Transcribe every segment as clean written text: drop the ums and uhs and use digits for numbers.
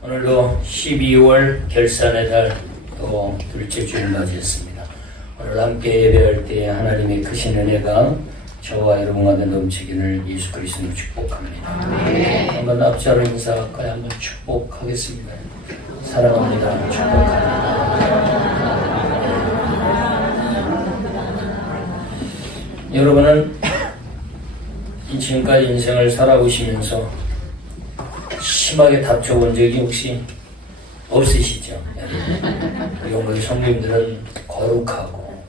오늘도 12월 결산의 달 또 둘째 주를 맞이했습니다. 오늘 함께 예배할 때 하나님의 크신 은혜가 저와 여러분 가운데 넘치기를 예수 그리스도로 축복합니다. 한번 앞자로 인사할까요? 한번 축복하겠습니다. 사랑합니다. 축복합니다. 여러분은 지금까지 인생을 살아오시면서 심하게 다퉈본 적이 혹시 없으시죠? 그리고 우리 성도님들은 거룩하고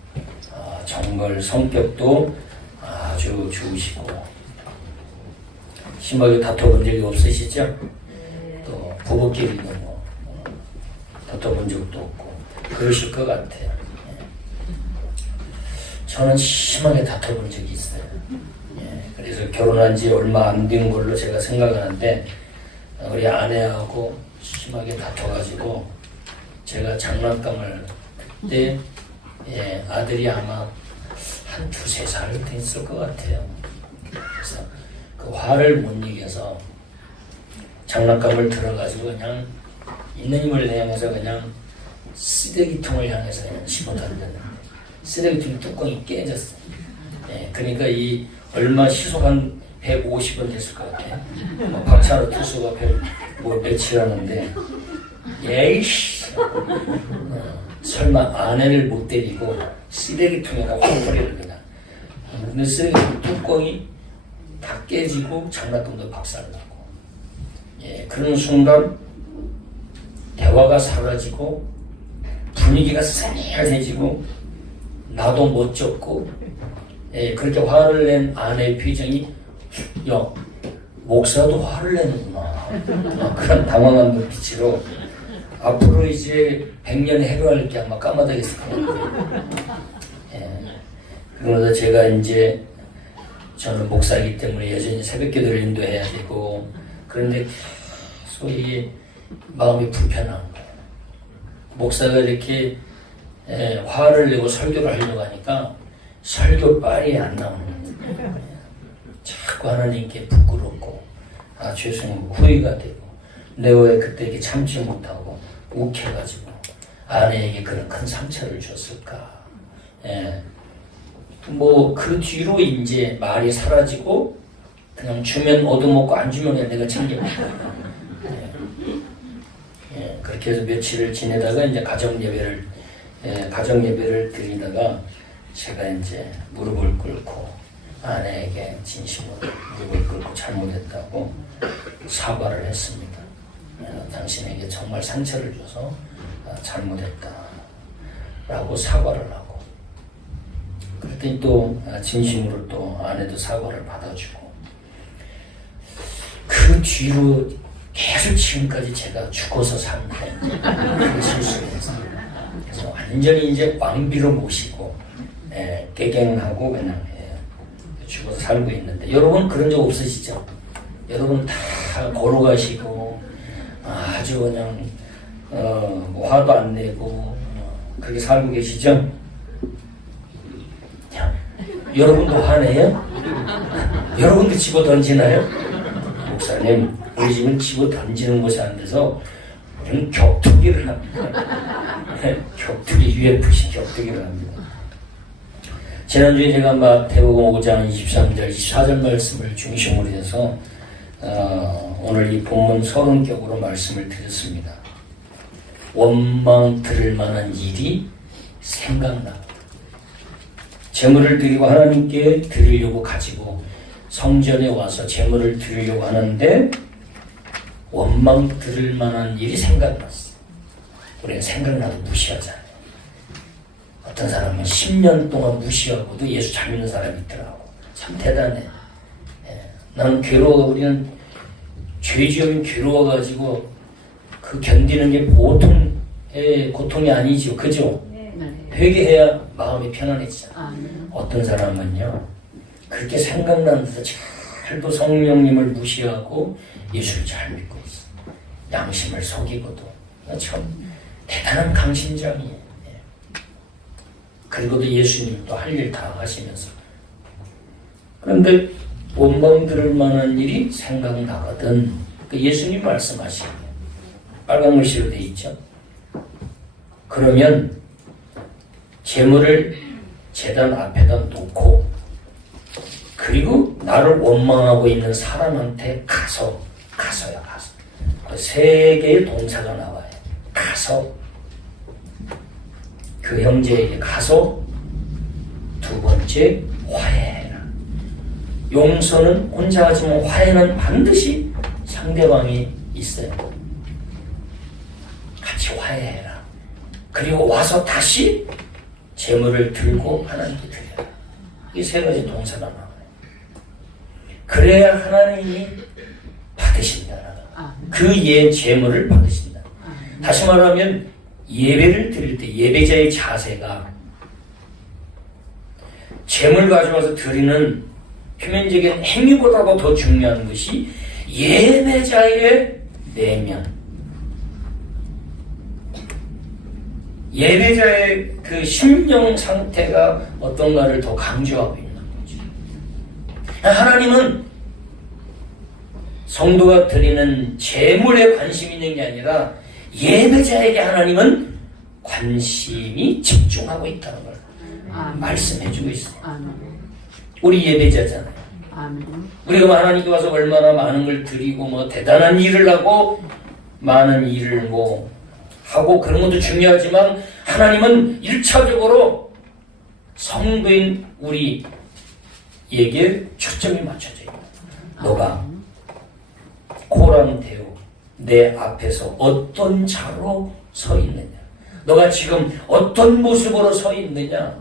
정말 성격도 아주 좋으시고 심하게 다퉈본 적이 없으시죠? 또 부부끼리도 다퉈본 적도 없고 그러실 것 같아요. 저는 심하게 다퉈본 적이 있어요. 그래서 결혼한 지 얼마 안 된 걸로 제가 생각하는데 우리 아내하고 심하게 다퉈가지고 제가 장난감을 그때 아들이 아마 한 두세 살 됐을 것 같아요. 그래서 그 화를 못 이겨서 장난감을 들어가지고 그냥 있는 힘을 향해서 그냥 쓰레기통을 향해서 그냥 집어 던졌는데 쓰레기통 뚜껑이 깨졌어요. 그러니까 이 얼마 시속 한 150원 됐을 것 같아요. 박찬호 투수가 며칠 하는데 예이씨 설마 아내를 못 때리고 쓰레기통에다 확 버리는 거다. 근데 쓰레기통 뚜껑이 다 깨지고 장난감도 박살나고 그런 순간 대화가 사라지고 분위기가 싸늘해지고 나도 멋졌고 그렇게 화를 낸 아내의 표정이 야 목사도 화를 내는구나 그런 당황한 눈빛으로 앞으로 이제 100년 해로할 게 아마 까마득했을 것 같아요. 그러면서 제가 이제 저는 목사이기 때문에 여전히 새벽기도를 인도해야 되고 그런데 소위 마음이 불편한 거예요. 목사가 이렇게 화를 내고 설교를 하려고 하니까 설교빨이 안 나오는 거예요. 자꾸 하나님께 부끄럽고 죄송하고 후회가 되고 내가 왜 그때 이렇게 참지 못하고 욱해가지고 아내에게 그런 큰 상처를 줬을까. 그 뒤로 이제 말이 사라지고 그냥 주면 얻어먹고 안 주면 그냥 내가 챙겨먹고 그렇게 해서 며칠을 지내다가 이제 가정 예배를 드리다가 제가 이제 무릎을 꿇고 아내에게 진심으로 무릎을 꿇고 잘못했다고 사과를 했습니다. 당신에게 정말 상처를 줘서 잘못했다 라고 사과를 하고 그랬더니 또 진심으로 또 아내도 사과를 받아주고 그 뒤로 계속 지금까지 제가 죽어서 사는 그 실수를 했어요. 그래서 완전히 이제 왕비로 모시고 깨갱하고 그냥 죽어서 살고 있는데 여러분 그런 적 없으시죠? 여러분 다 걸어가시고 아주 그냥 화도 안 내고 그렇게 살고 계시죠? 여러분도 화내요? 여러분도 집어 던지나요? 목사님 우리 집은 집어 던지는 곳이 안 돼서 우리는 격투기를 합니다. 격투기 UFC 격투기를 합니다. 지난주에 제가 마태복음 5장 23절 24절 말씀을 중심으로 해서 오늘 이 본문 30격으로 말씀을 드렸습니다. 원망 들을 만한 일이 생각나. 제물을 드리고 하나님께 드리려고 가지고 성전에 와서 제물을 드리려고 하는데 원망 들을 만한 일이 생각났어. 우리는 생각나도 무시하잖아요. 어떤 사람은 10년 동안 무시하고도 예수 잘 믿는 사람이 있더라고. 참 대단해. 나는 우리는 죄지으면 괴로워가지고 그 견디는 게 보통의 고통이 아니죠. 그죠? 회개해야 마음이 편안해지잖아. 어떤 사람은요 그렇게 생각나는데도 잘도 성령님을 무시하고 예수를 잘 믿고 있어. 양심을 속이고도 참 대단한 강심장이에요. 그리고도 예수님 또 할 일 다 하시면서 그런데 원망 들을 만한 일이 생각나거든. 그 예수님 말씀하시는 빨간 글씨로 되어 있죠. 그러면 재물을 제단 앞에다 놓고 그리고 나를 원망하고 있는 사람한테 가서요. 세 개의 동사가 나와요. 가서 그 형제에게 가서 두 번째 화해해라. 용서는 혼자 하지만 화해는 반드시 상대방이 있어요. 같이 화해해라. 그리고 와서 다시 재물을 들고 하나님께 드려라. 이 세 가지 동사가 나와요. 그래야 하나님이 받으신다. 그 재물을 받으신다. 다시 말하면 예배를 드릴 때 예배자의 자세가 재물 가져와서 드리는 표면적인 행위보다도 더 중요한 것이 예배자의 내면, 예배자의 그 심령 상태가 어떤가를 더 강조하고 있는 거죠. 하나님은 성도가 드리는 재물에 관심이 있는 게 아니라 예배자에게 하나님은 관심이 집중하고 있다는 걸 말씀해주고 있어요. 우리 예배자잖아요. 우리가 하나님께 와서 얼마나 많은 걸 드리고 뭐 대단한 일을 하고 많은 일을 뭐 하고 그런 것도 중요하지만 하나님은 1차적으로 성도인 우리에게 초점이 맞춰져 있다. 너가 코랑데오 내 앞에서 어떤 자로 서 있느냐, 너가 지금 어떤 모습으로 서 있느냐,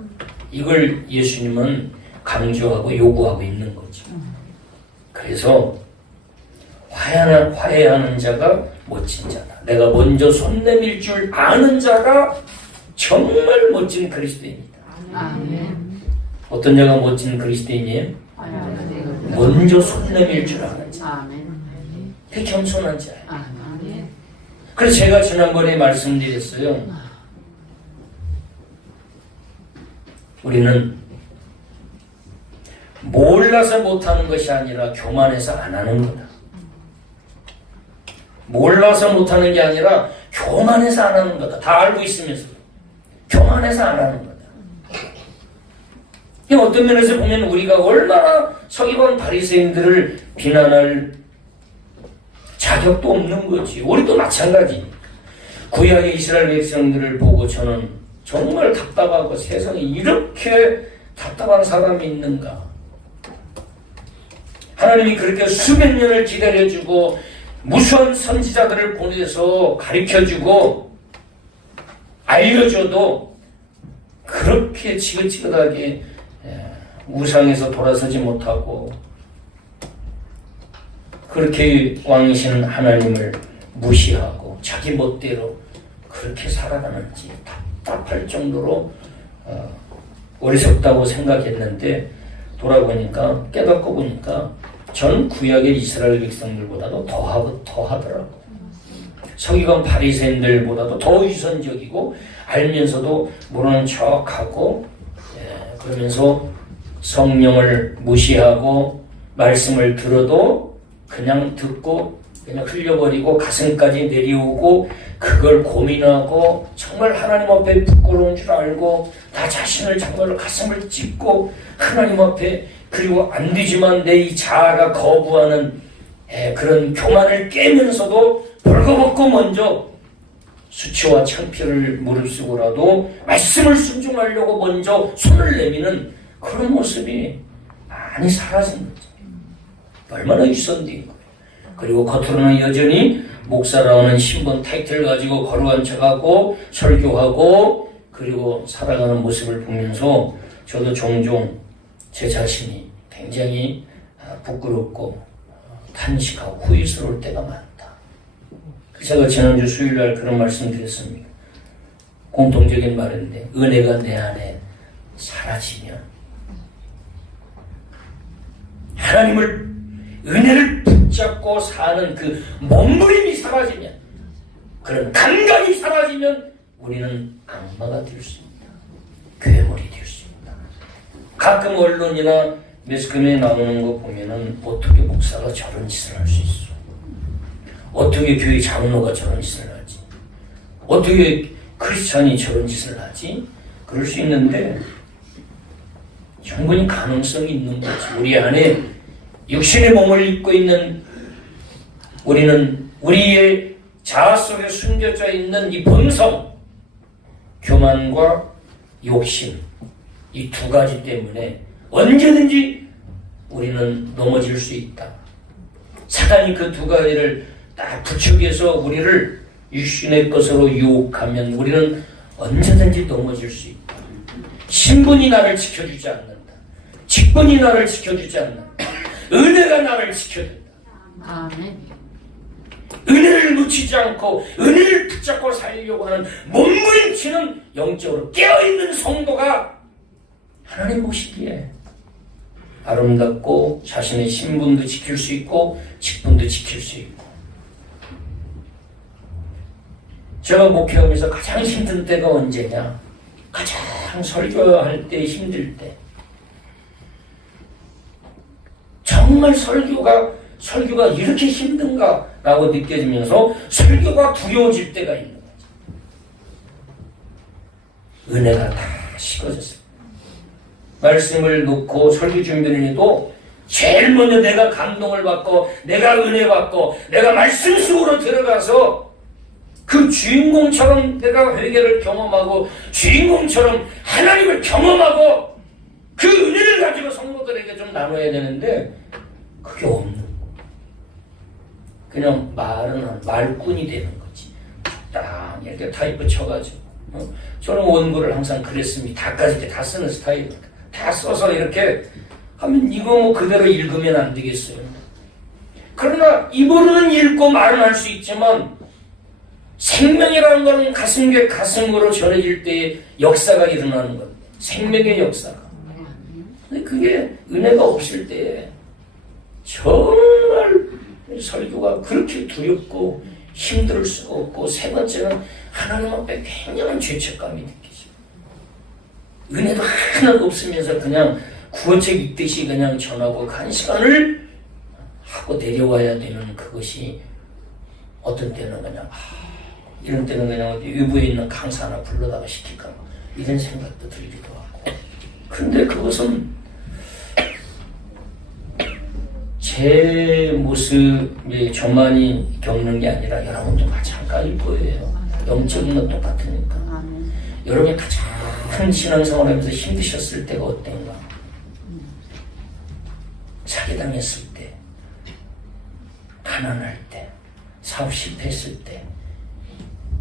이걸 예수님은 강조하고 요구하고 있는 거죠. 그래서 화해하는 자가 멋진 자다. 내가 먼저 손 내밀 줄 아는 자가 정말 멋진 그리스도인이다. 어떤 자가 멋진 그리스도인이에요? 먼저 손 내밀 줄 아는 자. 그 겸손한 자예요. 그래서 제가 지난번에 말씀드렸어요. 우리는 몰라서 못하는 것이 아니라 교만해서 안 하는 거다. 몰라서 못하는 게 아니라 교만해서 안 하는 거다. 다 알고 있으면서 교만해서 안 하는 거다. 어떤 면에서 보면 우리가 얼마나 서기관 바리새인들을 비난할 자격도 없는 거지. 우리도 마찬가지니까. 구약의 이스라엘 백성들을 보고 저는 정말 답답하고 세상에 이렇게 답답한 사람이 있는가. 하나님이 그렇게 수백 년을 기다려주고 무수한 선지자들을 보내서 가르쳐주고 알려줘도 그렇게 지긋지긋하게 우상에서 돌아서지 못하고 그렇게 왕이신 하나님을 무시하고 자기 멋대로 그렇게 살아가는지 답답할 정도로 어리석다고 생각했는데 돌아보니까 깨닫고 보니까 전 구약의 이스라엘 백성들보다도 더하더라고요. 서기관 바리새인들보다도 더 위선적이고 알면서도 모르는 척하고 그러면서 성령을 무시하고 말씀을 들어도 그냥 듣고 그냥 흘려버리고 가슴까지 내려오고 그걸 고민하고 정말 하나님 앞에 부끄러운 줄 알고 나 자신을 정말 가슴을 찢고 하나님 앞에 그리고 안 되지만 내 이 자아가 거부하는 그런 교만을 깨면서도 벌거벗고 먼저 수치와 창피를 무릅쓰고라도 말씀을 순종하려고 먼저 손을 내미는 그런 모습이 많이 사라진 거죠. 얼마나 위선된 거예요. 그리고 겉으로는 여전히 목사라는 신분 타이틀을 가지고 거룩한 척하고 설교하고 그리고 살아가는 모습을 보면서 저도 종종 제 자신이 굉장히 부끄럽고 탄식하고 후회스러울 때가 많다. 제가 지난주 수요일날 그런 말씀 드렸습니다. 공통적인 말인데 은혜가 내 안에 사라지면 하나님을 은혜를 붙잡고 사는 그 몸부림이 사라지면 그런 감각이 사라지면 우리는 악마가 될 수 있다. 괴물이 될 수 있다. 가끔 언론이나 매스컴에 나오는 거 보면은 어떻게 목사가 저런 짓을 할 수 있어? 어떻게 교회 장로가 저런 짓을 하지? 어떻게 크리스찬이 저런 짓을 하지? 그럴 수 있는데 충분히 가능성이 있는 거지. 우리 안에 육신의 몸을 입고 있는 우리는 우리의 자아 속에 숨겨져 있는 이 본성, 교만과 욕심, 이 두 가지 때문에 언제든지 우리는 넘어질 수 있다. 사단이 그 두 가지를 딱 부추겨서 우리를 육신의 것으로 유혹하면 우리는 언제든지 넘어질 수 있다. 신분이 나를 지켜주지 않는다. 직분이 나를 지켜주지 않는다. 은혜가 나를 지켜준다. 아멘. 은혜를 놓치지 않고 은혜를 붙잡고 살려고 하는 몸부림치는 영적으로 깨어있는 성도가 하나님 보시기에 아름답고 자신의 신분도 지킬 수 있고 직분도 지킬 수 있고. 제가 목회하면서 가장 힘든 때가 언제냐? 가장 설교할 때 힘들 때. 정말 설교가 이렇게 힘든가? 라고 느껴지면서 설교가 두려워질 때가 있는 거죠. 은혜가 다 식어졌어요. 말씀을 놓고 설교 준비를 해도 제일 먼저 내가 감동을 받고 내가 은혜 받고 내가 말씀 속으로 들어가서 그 주인공처럼 내가 회개를 경험하고 주인공처럼 하나님을 경험하고 그 은혜를 가지고 성도들에게 좀 나눠야 되는데 그게 없는, 그냥 말꾼이 되는 거지. 딱 이렇게 타이프 쳐가지고. 저는 원고를 항상 그랬습니다. 다까지 다 쓰는 스타일입니다. 다 써서 이렇게 하면 이거 뭐 그대로 읽으면 안 되겠어요. 그러나 입으로는 읽고 말은 할 수 있지만 생명이라는 것은 가슴과 가슴으로 전해질 때의 역사가 일어나는 겁니다. 생명의 역사가. 근데 그게 은혜가 없을 때 정말 설교가 그렇게 두렵고 힘들 수가 없고, 세 번째는 하나님 앞에 굉장한 죄책감이 느끼죠. 은혜도 하나도 없으면서 그냥 구원책 읽듯이 그냥 전하고 한 시간을 하고 내려와야 되는 그것이 어떤 때는 그냥 이런 때는 그냥 외부에 있는 강사 하나 불러다가 시킬까 이런 생각도 들기도 하고. 근데 그것은 제 모습에 저만이 겪는 게 아니라 여러분도 마찬가지일 거예요. 영적인 건 똑같으니까. 여러분이 가장 큰 신앙생활을 하면서 힘드셨을 때가 어땠나? 사기당했을 때, 가난할 때, 사업 실패했을 때,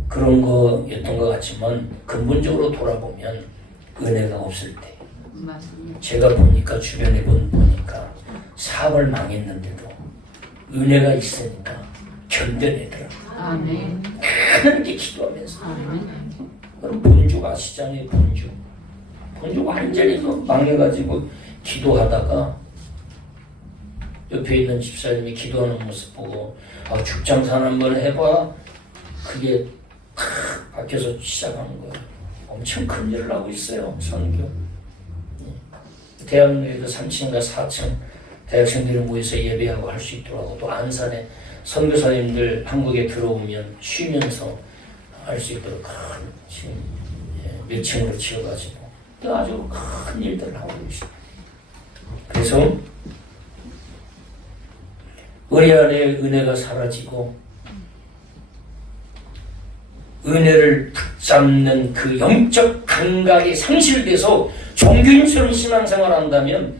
그런 거였던 것 같지만 근본적으로 돌아보면 은혜가 없을 때. 맞습니다. 제가 보니까 주변에 보니까 사업을 망했는데도 은혜가 있으니까 견뎌내더라고요. 아멘. 하나님께 기도하면서. 아멘. 그럼 본죽 아시잖아요. 본죽 완전히 망해가지고 기도하다가 옆에 있는 집사님이 기도하는 모습 보고 죽장산 한번 해봐. 그게 박혀서 시작하는 거예요. 엄청 큰 일을 하고 있어요. 선교. 대학로에도 3층인가 4층 대학생들이 모여서 예배하고 할 수 있도록 하고, 또 안산에 선교사님들 한국에 들어오면 쉬면서 할 수 있도록 큰 지금 몇 층으로 지어가지고 또 아주 큰 일들을 하고 계십니다. 그래서 우리 안에 은혜가 사라지고 은혜를 붙잡는 그 영적 감각이 상실돼서 종교인처럼 신앙생활을 한다면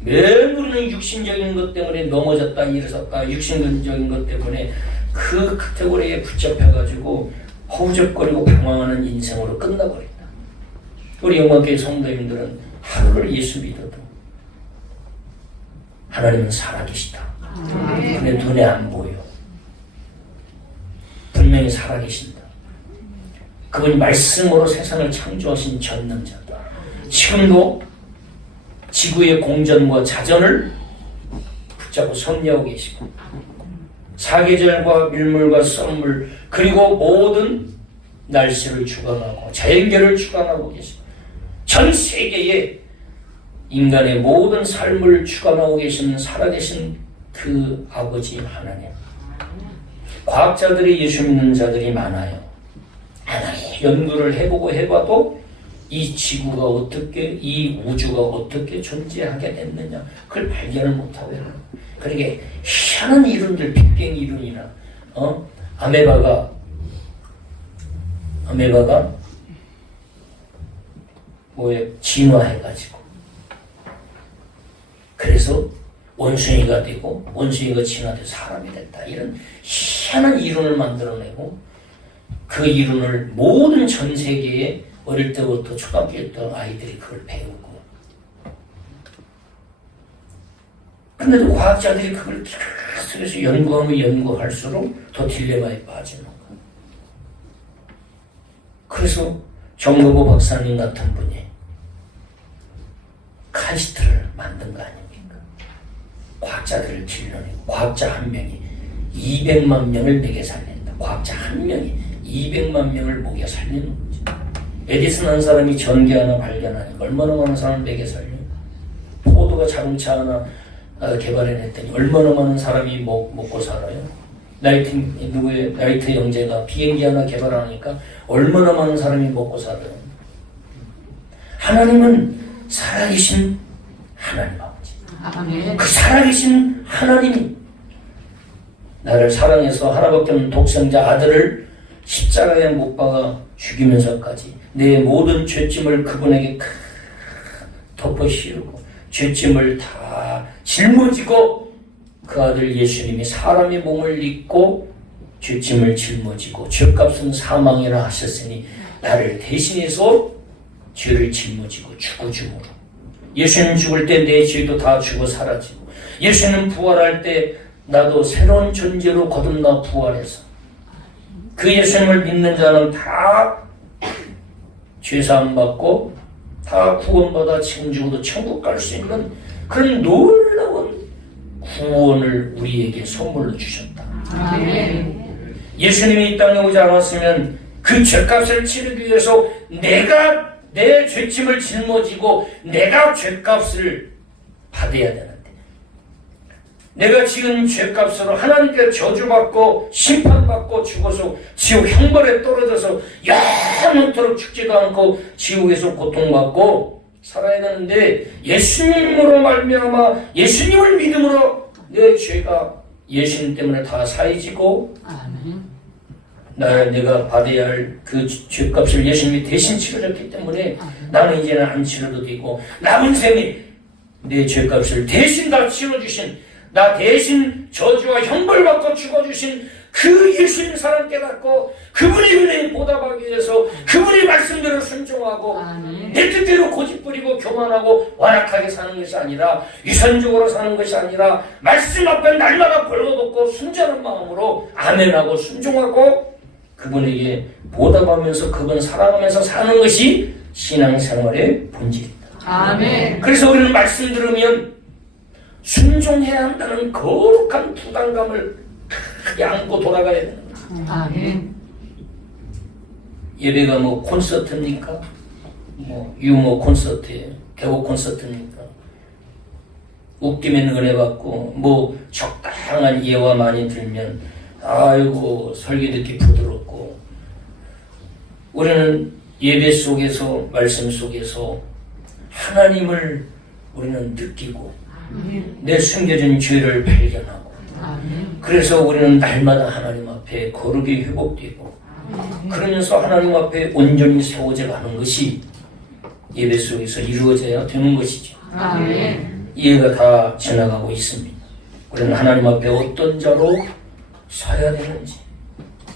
매일 우리는 육신적인 것 때문에 넘어졌다 일어섰다, 육신적인 것 때문에 그 카테고리에 붙잡혀가지고 허우적거리고 방황하는 인생으로 끝나버린다. 우리 영광교회 성도님들은 하루를 예수 믿어도 하나님은 살아계시다. 근데 눈에 안 보여. 분명히 살아계신다. 그분이 말씀으로 세상을 창조하신 전능자다. 지금도 지구의 공전과 자전을 붙잡고 섭리하고 계시고, 사계절과 밀물과 썰물 그리고 모든 날씨를 주관하고 자연계를 주관하고 계시고, 전 세계에 인간의 모든 삶을 주관하고 계신 살아계신 그 아버지 하나님. 과학자들이 예수 믿는 자들이 많아요. 아무리 연구를 해보고 해봐도 이 지구가 어떻게, 이 우주가 어떻게 존재하게 됐느냐, 그걸 발견을 못하고 있는 거예요. 그러게 희한한 이론들, 빅뱅 이론이나 아메바가 진화해가지고 그래서 원숭이가 되고 원숭이가 진화돼서 사람이 됐다, 이런 희한한 이론을 만들어내고 그 이론을 모든 전 세계에 어릴 때부터 초등학교에 있던 아이들이 그걸 배우고, 근데도 과학자들이 그걸 계속해서 연구하면 연구할수록 더 딜레마에 빠지는 거예요. 그래서 정로보 박사님 같은 분이 카이스트를 만든 거 아닙니까? 과학자들을 길러내고, 과학자 한 명이 200만 명을 먹여 살린다. 과학자 한 명이 200만 명을 먹여 살리는 거죠. 에디슨 한 사람이 전기 하나 발견하니까 얼마나 많은 사람을 먹여 살려요. 포드가 자동차 하나 개발해냈더니 얼마나 많은 사람이 먹고 살아요. 나이트 영재가 비행기 하나 개발하니까 얼마나 많은 사람이 먹고 살아요. 하나님은 살아계신 하나님 아버지. 아멘. 그 살아계신 하나님이 나를 사랑해서 하나밖에 없는 독생자 아들을 십자가에 못 박아 죽이면서까지 내 모든 죄짐을 그분에게 덮어 씌우고 죄짐을 다 짊어지고, 그 아들 예수님이 사람의 몸을 입고 죄짐을 짊어지고 죄값은 사망이라 하셨으니 나를 대신해서 죄를 짊어지고 죽어줌으로, 예수님 죽을 때 내 죄도 다 죽어 사라지고, 예수님 부활할 때 나도 새로운 존재로 거듭나 부활해서 그 예수님을 믿는 자는 다 죄사함 받고 다 구원받아 지금 죽어도 천국 갈 수 있는 그런 놀라운 구원을 우리에게 선물로 주셨다. 아멘. 예수님이 이 땅에 오지 않았으면 그 죄값을 치르기 위해서 내가 내 죄짐을 짊어지고 내가 죄값을 받아야 되는데, 내가 지금 죄값으로 하나님께 저주받고 심판받고 죽어서 지옥 형벌에 떨어져서 영원토록 죽지도 않고 지옥에서 고통받고 살아야 되는데, 예수님으로 말미암아 예수님을 믿음으로 내 죄가 예수님 때문에 다 사해지고, 아멘. 내가 받아야 할 그 죄값을 예수님이 대신 치러줬기 때문에 나는 이제는 안 치러도 되고, 남은 생에 내 죄값을 대신 다 치러주신, 나 대신 저주와 형벌받고 죽어주신 그 예수님 사랑 깨닫고 그분의 은혜에 보답하기 위해서 그분의 말씀대로 순종하고, 내 뜻대로 고집부리고 교만하고 완악하게 사는 것이 아니라, 위선적으로 사는 것이 아니라, 말씀 앞에 날마다 벌거벗고 순전한 마음으로 아멘하고 순종하고 그분에게 보답하면서 그분 사랑하면서 사는 것이 신앙생활의 본질이다. 아멘. 그래서 우리는 말씀 들으면 순종해야 한다는 거룩한 부담감을 안고 돌아가야 되는 거예요. 아멘. 예배가 뭐 콘서트입니까? 뭐 유머 콘서트예요. 개국 콘서트입니까? 웃기면 은혜 받고 뭐 적당한 예화 많이 들면 아이고 설교 듣기 부드럽고, 우리는 예배 속에서 말씀 속에서 하나님을 우리는 느끼고 내 숨겨진 죄를 발견하고, 그래서 우리는 날마다 하나님 앞에 거룩이 회복되고, 그러면서 하나님 앞에 온전히 세워져 가는 것이 예배 속에서 이루어져야 되는 것이죠. 아멘. 이해가 다 지나가고 있습니다. 우리는 하나님 앞에 어떤 자로 서야 되는지,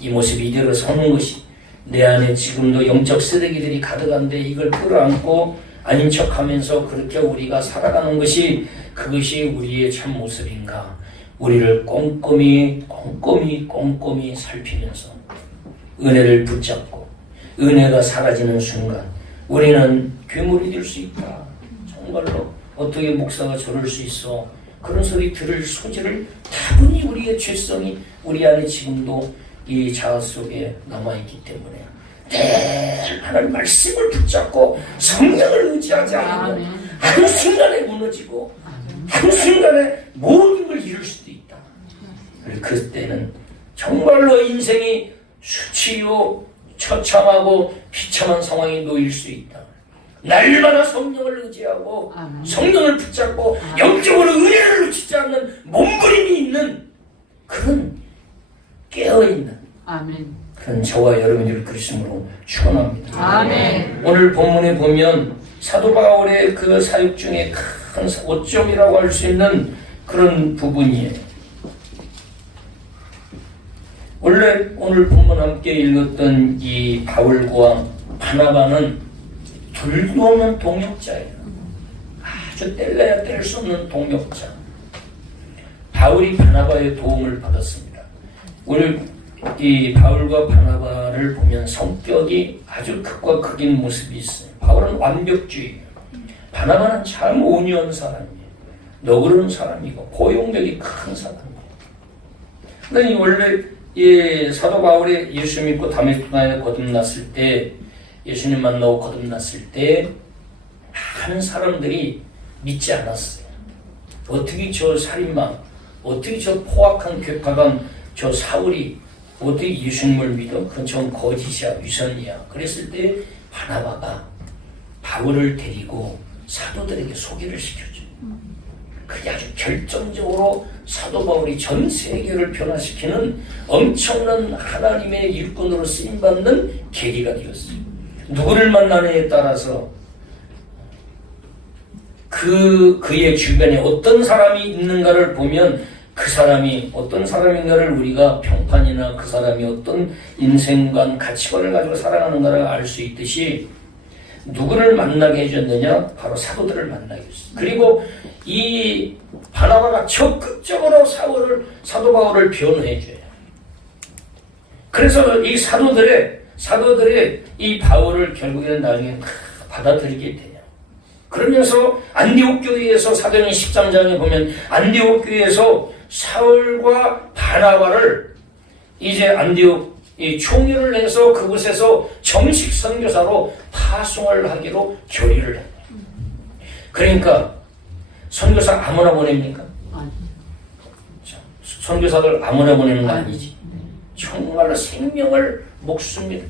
이 모습 이대로 서는 것이, 내 안에 지금도 영적 쓰레기들이 가득한데 이걸 끌어안고 아닌 척하면서 그렇게 우리가 살아가는 것이, 그것이 우리의 참 모습인가, 우리를 꼼꼼히 살피면서 은혜를 붙잡고 은혜가 사라지는 순간 우리는 괴물이 될 수 있다. 정말로 어떻게 목사가 저럴 수 있어, 그런 소리 들을 소지를 다분히 우리의 죄성이 우리 안에 지금도 이 자아 속에 남아있기 때문에 늘 하나님 말씀을 붙잡고 성령을 의지하지 않으면 한순간에 무너지고 한순간에 모든 걸 잃을 수도 있다. 그때는 정말로 인생이 수치요 처참하고 비참한 상황에 놓일 수 있다. 날마다 성령을 의지하고 아멘. 성령을 붙잡고 영적으로 은혜를 놓치지 않는 몸부림이 있는 그런 깨어있는 아멘. 그런 저와 여러분들을 그리스도로 축원합니다. 아멘. 오늘 본문에 보면 사도 바울의 그 사역 중에 큰 오점이라고 할 수 있는 그런 부분이에요. 원래 오늘 본문 함께 읽었던 이 바울과 바나바는 둘도 없는 동역자예요. 아주 뗄래야 뗄 수 없는 동역자. 바울이 바나바의 도움을 받았습니다. 오늘 이 바울과 바나바를 보면 성격이 아주 극과 극인 모습이 있어요. 바울은 완벽주의예요. 바나바는 참 온유한 사람이에요. 너그러운 사람이고 포용력이 큰 사람이에요. 그러니 원래 이 사도 바울이 예수 믿고 다메섹에 거듭났을 때, 예수님 만나고 거듭났을 때 많은 사람들이 믿지 않았어요. 어떻게 저 살인마, 어떻게 저 포악한 괴팍한 저 사울이 어떻게 예수님을 믿어? 그건 전 거짓이야, 위선이야. 그랬을 때 바나바가 바울을 데리고 사도들에게 소개를 시켜줘. 그게 아주 결정적으로 사도 바울이 전 세계를 변화시키는 엄청난 하나님의 일꾼으로 쓰임받는 계기가 되었어요. 누구를 만나느냐에 따라서 그의 주변에 어떤 사람이 있는가를 보면 그 사람이 어떤 사람인가를 우리가 평판이나 그 사람이 어떤 인생관, 가치관을 가지고 살아가는가를 알 수 있듯이 누구를 만나게 해줬느냐? 바로 사도들을 만나게 했어요. 그리고 이 바나바가 적극적으로 사도 바울을 변호해줘요. 그래서 이 사도들의 이 바울을 결국에는 나중에 받아들이게 돼요. 그러면서 안디옥 교회에서 사도행전 13장에 보면 안디옥 교회에서 사울과 바나바를 이제 안디옥 총회를 해서 그곳에서 정식 선교사로 파송을 하기로 결의를 해요. 그러니까 선교사 아무나 보냅니까? 선교사들 아무나 보내는 거 아니지. 정말로 생명을 목숨을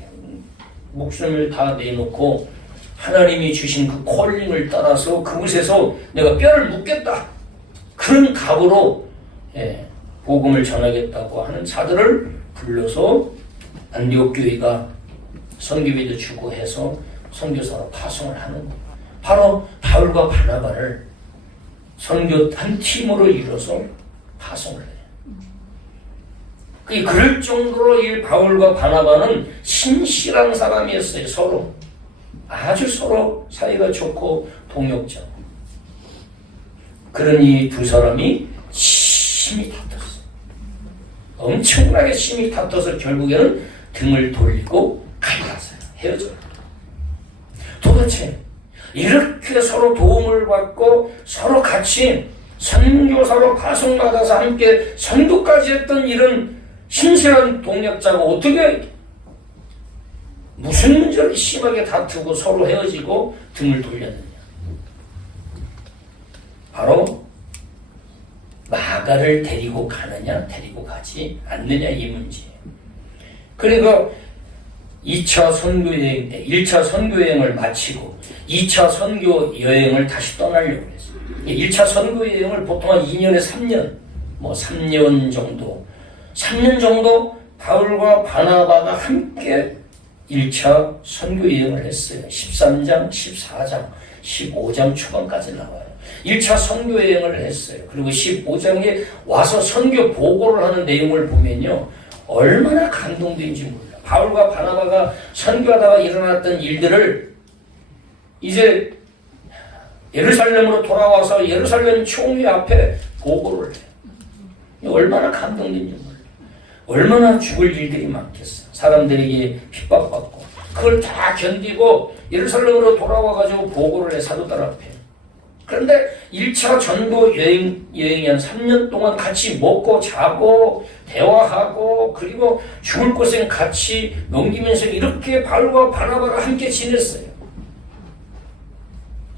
다 내놓고 하나님이 주신 그 콜링을 따라서 그곳에서 내가 뼈를 묻겠다. 그런 각오로 복음을 전하겠다고 하는 자들을 불러서 안디옥 교회가 선교비도 주고 해서 선교사로 파송을 하는 거예요. 바로 바울과 바나바를 선교 한 팀으로 이뤄서 파송을 해요. 그럴 정도로 이 바울과 바나바는 신실한 사람이었어요. 아주 서로 사이가 좋고 동역자. 그런 이 두 사람이 심히 다퉜어요. 엄청나게 심히 다퉈서 결국에는 등을 돌리고 갈라서요. 헤어져요. 도대체 이렇게 서로 도움을 받고 서로 같이 선교사로 파송받아서 함께 선교까지 했던 이런 신실한 동역자가 어떻게 무슨 문제를 심하게 다투고 서로 헤어지고 등을 돌렸느냐. 바로 마가를 데리고 가느냐 데리고 가지 않느냐 이 문제예요. 그리고 2차 선교여행 때 1차 선교여행을 마치고 2차 선교여행을 다시 떠나려고 했어요. 1차 선교여행을 보통 한 2년에 3년 3년 정도 바울과 바나바가 함께 1차 선교여행을 했어요. 13장, 14장, 15장 초반까지 나와요. 1차 선교여행을 했어요. 그리고 15장에 와서 선교 보고를 하는 내용을 보면요. 얼마나 감동된지 몰라요. 바울과 바나바가 선교하다가 일어났던 일들을 이제 예루살렘으로 돌아와서 예루살렘 총회 앞에 보고를 해요. 얼마나 감동된지 몰라요. 얼마나 죽을 일들이 많겠어요. 사람들에게 핍박받고 그걸 다 견디고 예루살렘으로 돌아와가지고 보고를 해 사도들 앞에. 그런데 1차 전도 여행이 한 3년 동안 같이 먹고 자고 대화하고 그리고 죽을 고생 같이 넘기면서 이렇게 바울과 바나바가 함께 지냈어요.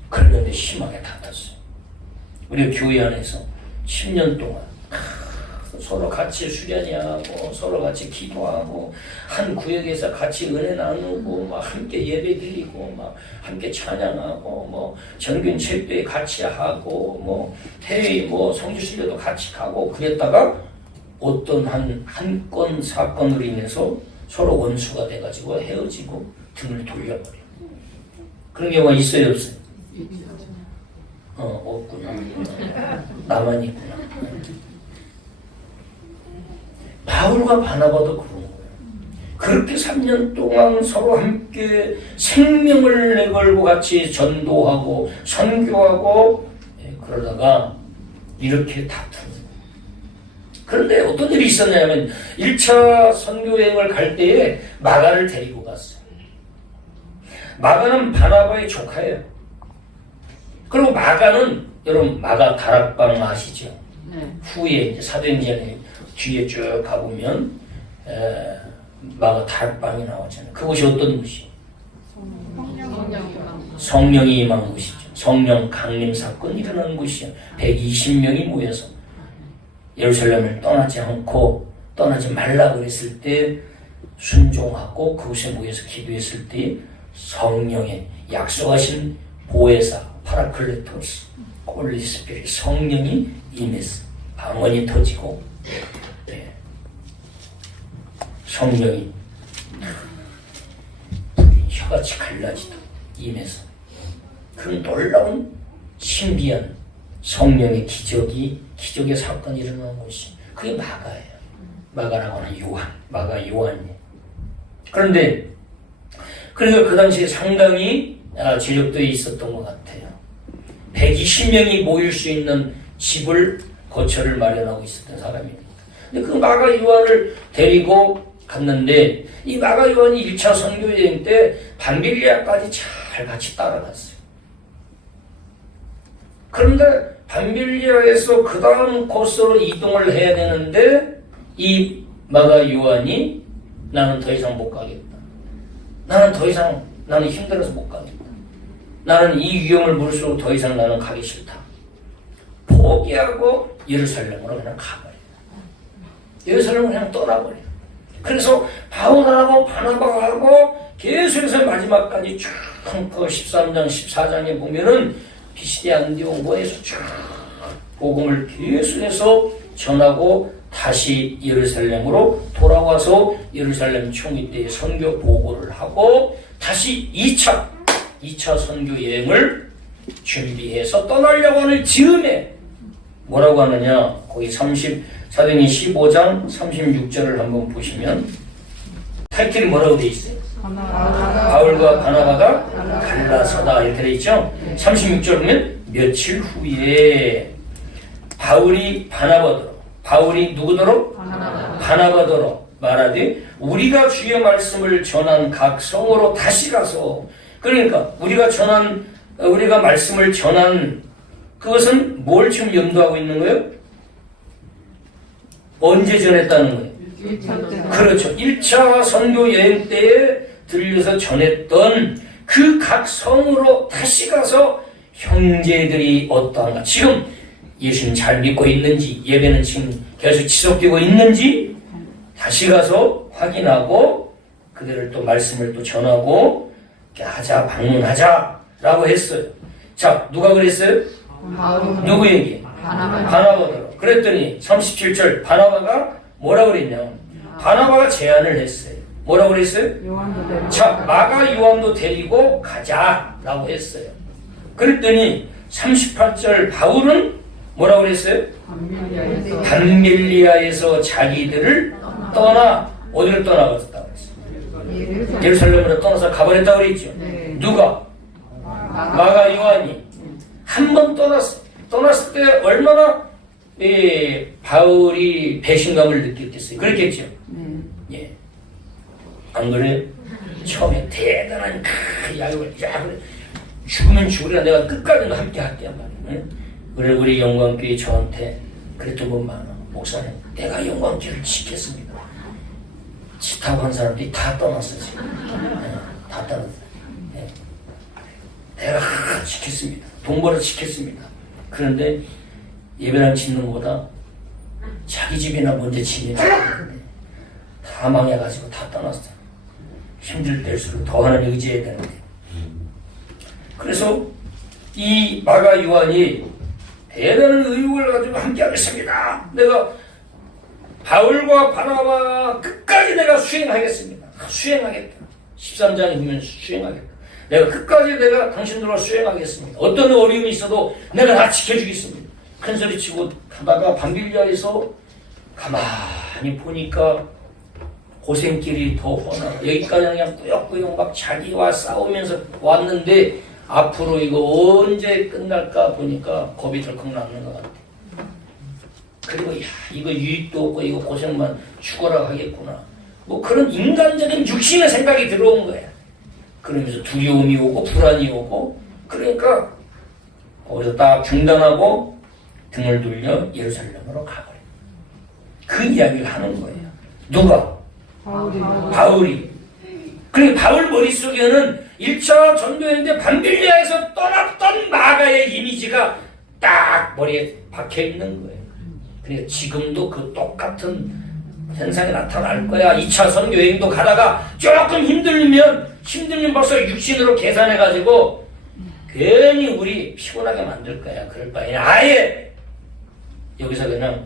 그런데 심하게 다퉜어요. 우리 교회 안에서 10년 동안 서로 같이 수련회하고 서로 같이 기도하고 한 구역에서 같이 은혜 나누고 막 함께 예배 드리고 막 함께 찬양하고 뭐 정균 책도에 같이 하고 뭐 해외 뭐 성지순례도 같이 가고 그랬다가 어떤 한 건 사건으로 인해서 서로 원수가 돼가지고 헤어지고 등을 돌려버려. 그런 경우가 있어요, 없어요? 없구나. 나만 있구나. 바울과 바나바도 그런 거예요. 그렇게 3년 동안 서로 함께 생명을 내걸고 같이 전도하고 선교하고 그러다가 이렇게 다투는 거예요. 그런데 어떤 일이 있었냐면 1차 선교여행을 갈 때에 마가를 데리고 갔어요. 마가는 바나바의 조카예요. 그리고 마가는 여러분 마가 다락방 아시죠? 네. 후에 이제 사도행전에 뒤에 쭉 가보면 마가 다락방이 나오잖아요. 그곳이 어떤 곳이에요? 성령이 임한 곳이죠. 성령 강림 사건이 일어나는 곳이죠. 120명이 모여서 예루살렘을 떠나지 말라 그랬을 때 순종하고 그곳에 모여서 기도했을 때 성령의 약속하신 보혜사 파라클레토스 홀리스피릿 성령이 임했어. 방언이 터지고 성령이 혀같이 갈라지도록 임해서 그런 놀라운 신비한 성령의 기적의 사건이 일어나는 곳이 그게 마가예요. 마가라고 하는 요한, 마가 요한이에요. 그런데 그러니까 그 당시에 상당히 제적도에 있었던 것 같아요. 120명이 모일 수 있는 집을 거처를 마련하고 있었던 사람입니다. 근데 그 마가 요한을 데리고 갔는데 이 마가 요한이 1차 선교여행 때 밤빌리아까지 잘 같이 따라갔어요. 그런데 밤빌리아에서 그 다음 코스로 이동을 해야 되는데 이 마가 요한이 나는 더 이상 못 가겠다. 나는 힘들어서 못 가겠다. 나는 이 위험을 무릅쓰고 더 이상 나는 가기 싫다. 포기하고 예루살렘으로 그냥 가버려요. 예루살렘으로 그냥 떠나버려요. 그래서 바울하고 바나바하고 계속해서 마지막까지 쭉 그 13장, 14장에 보면은 피시디 안디옥에서 쭉 복음을 계속해서 전하고 다시 예루살렘으로 돌아와서 예루살렘 총회 때 선교 보고를 하고 다시 2차 선교 여행을 준비해서 떠나려고 하는 즈음에 뭐라고 하느냐 거기 사도행전 15장 36절을 한번 보시면 타이틀이 뭐라고 돼 있어요? 바울과 바나바가 갈라서다 이렇게 돼 있죠? 36절 보면 며칠 후에 바울이 누구더러? 바나바더러 말하되 우리가 주의 말씀을 전한 각 성으로 다시 가서 그러니까 우리가 말씀을 전한 그것은 뭘 지금 염두하고 있는 거예요? 언제 전했다는 거예요? 1차 그렇죠. 1차 선교 여행 때에 들려서 전했던 그 각 성으로 다시 가서 형제들이 어떠한가 지금 예수님 잘 믿고 있는지 예배는 지금 계속 지속되고 있는지 다시 가서 확인하고 그들을 또 말씀을 또 전하고 하자 방문하자라고 했어요. 자 누가 그랬어요? 누구에게? 바나바더러. 그랬더니 37절 바나바가 뭐라 그랬냐? 바나바가 제안을 했어요. 뭐라고 그랬어요? 자 마가 요한도 데리고 가자라고 했어요. 그랬더니 38절 바울은 뭐라고 그랬어요? 밤빌리아에서 자기들을 떠나 어디를 떠나갔다고 그랬어요? 예루살렘으로 떠나서 가버렸다고 그랬죠. 누가? 마가 요한이 한 번 떠났을 때 얼마나 바울이 배신감을 느꼈겠어요. 그랬겠죠. 예. 안 그래요? 처음에 대단한 야욕을 죽으면 죽으리라 내가 끝까지 함께 할게 말이야. 그래 우리 영광교회 저한테 그랬던 분 많아. 목사님 내가 영광교회를 지켰습니다. 지타고 한 사람들이 다 떠났어 지금. 다 떠났어. 내가 지켰습니다. 돈 벌어 지켰습니다. 그런데 예배당 짓는 것보다 자기 집이나 먼저 지내주는데 다 망해가지고 다 떠났어. 힘들 때일수록 더 하나님 의지해야 되는데. 그래서 이 마가 요한이 대단한 의욕을 가지고 함께하겠습니다. 내가 바울과 바나바 끝까지 내가 수행하겠습니다. 수행하겠다. 13장에 보면 수행하겠다. 내가 끝까지 내가 당신들과 수행하겠습니다. 어떤 어려움이 있어도 내가 다 지켜주겠습니다. 큰 소리치고 가다가 밤빌리아에서 가만히 보니까 고생길이 더 훤하. 여기까지 그냥 꾸역꾸역 막 자기와 싸우면서 왔는데 앞으로 이거 언제 끝날까 보니까 겁이 덜컥 나는 것 같아. 그리고 야 이거 유익도 없고 이거 고생만 죽어라 하겠구나. 뭐 그런 인간적인 육신의 생각이 들어온 거야. 그러면서 두려움이 오고 불안이 오고 그러니까 거기서 딱 중단하고 등을 돌려 예루살렘으로 가버려. 그 이야기를 하는 거예요. 누가? 바울이. 그리고 바울 머릿속에는 1차 전도했는데 밤빌리아에서 떠났던 마가의 이미지가 딱 머리에 박혀있는 거예요. 그래서 지금도 그 똑같은 현상이 나타날 거야. 2차 선교여행도 가다가 조금 힘들면 벌써 육신으로 계산해가지고 괜히 우리 피곤하게 만들 거야. 그럴 바에 아예 여기서 그냥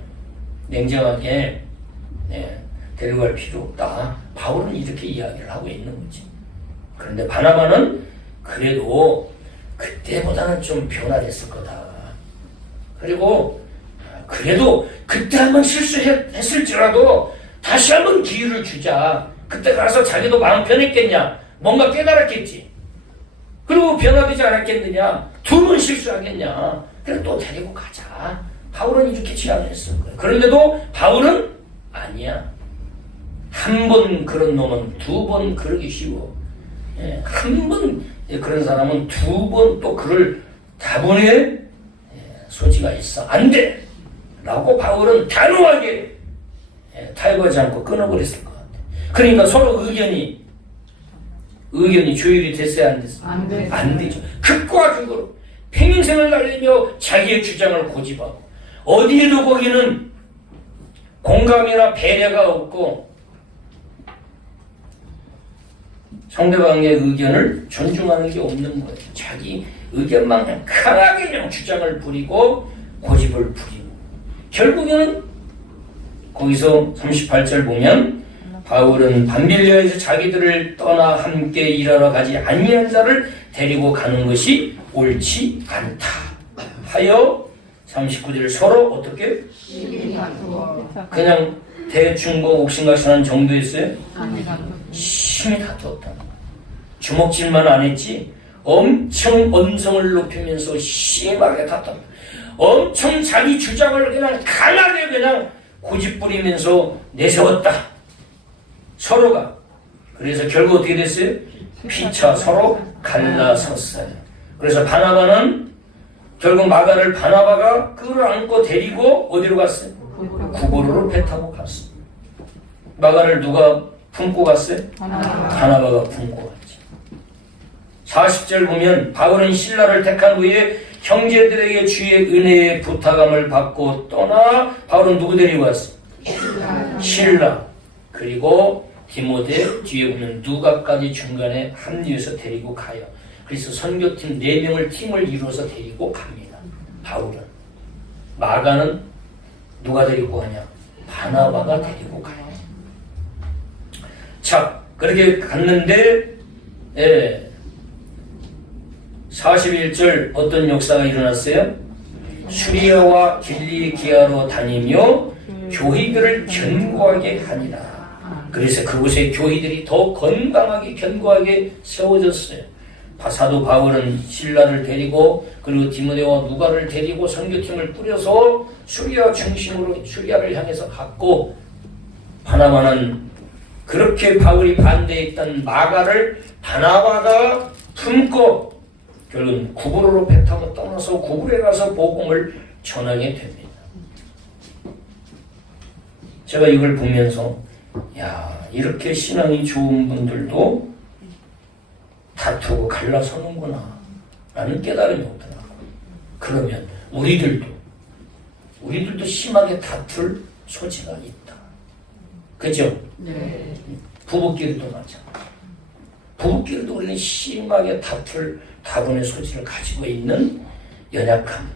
냉정하게 데려갈 필요 없다. 바울은 이렇게 이야기를 하고 있는 거지. 그런데 바나바는 그래도 그때보다는 좀 변화됐을 거다. 그리고 그래도 그때 한번 실수했을지라도 다시 한번 기회를 주자. 그때 가서 자기도 마음 편했겠냐? 뭔가 깨달았겠지. 그리고 변화되지 않았겠느냐? 2번 실수하겠냐? 그래 또 데리고 가자. 바울은 이렇게 제안했을 거예요. 그런데도 바울은 아니야. 한 번 그런 놈은 2번 그러기 쉬워. 한 번 그런 사람은 2번 또 그럴 다분의 소지가 있어. 안 돼! 라고 바울은 단호하게 탈거하지 않고 끊어버렸을 것 같아. 그러니까 서로 의견이 조율이 됐어야 안 됐어? 안 되죠. 극과 극으로 평생을 날리며 자기의 주장을 고집하고 어디에도 거기는 공감이나 배려가 없고 상대방의 의견을 존중하는 게 없는 거예요. 자기 의견만 그냥 강하게 그냥 주장을 부리고 고집을 부리고 결국에는 거기서 38절 보면 바울은 밤빌리아에서 자기들을 떠나 함께 일하러 가지 아니한 자를 데리고 가는 것이 옳지 않다 하여 39절 서로 어떻게? 그냥 대충 옥신각신한 정도였어요? 심히 다투었다. 주먹질만 안 했지 엄청 언성을 높이면서 심하게 다퉜다. 엄청 자기 주장을 그냥 강하게 그냥 고집부리면서 내세웠다. 서로가. 그래서 결국 어떻게 됐어요? 피차 서로 갈라섰어요. 그래서 바나바는 결국 마가를 바나바가 끌어안고 데리고 어디로 갔어요? 구보로로 배 타고 갔어요. 마가를 누가 품고 갔어요? 바나바가 품고 갔죠. 40절 보면 바울은 신라를 택한 후에 형제들에게 주의 은혜의 부탁함을 받고 떠나 바울은 누구 데리고 왔어요? 신라. 그리고 디모데 뒤에 보면 누가까지 중간에 합류해서 데리고 가요. 그래서 선교팀 4명을 팀을 이루어서 데리고 갑니다. 바울은. 마가는 누가 데리고 가냐? 바나바가 데리고 가요. 자, 그렇게 갔는데 41절 어떤 역사가 일어났어요? 수리아와 길리기아로 다니며 교회들을 견고하게 하니라. 그래서 그곳에 교회들이 더 건강하게 견고하게 세워졌어요. 사도 바울은 신라를 데리고 그리고 디모데와 누가를 데리고 선교팀을 꾸려서 수리아 중심으로 수리아를 향해서 갔고 바나바는 그렇게 바울이 반대했던 마가를 바나바가 품고 결국은 구브로로 배 타고 떠나서 구브로에 가서 복음을 전하게 됩니다. 제가 이걸 보면서 야 이렇게 신앙이 좋은 분들도 다투고 갈라서는구나 라는 깨달음이 오더라고요. 그러면 우리들도 심하게 다툴 소지가 있다. 그죠? 네. 부부끼리도 마찬가지. 부부끼리도 우리는 심하게 다분의 소지를 가지고 있는 연약한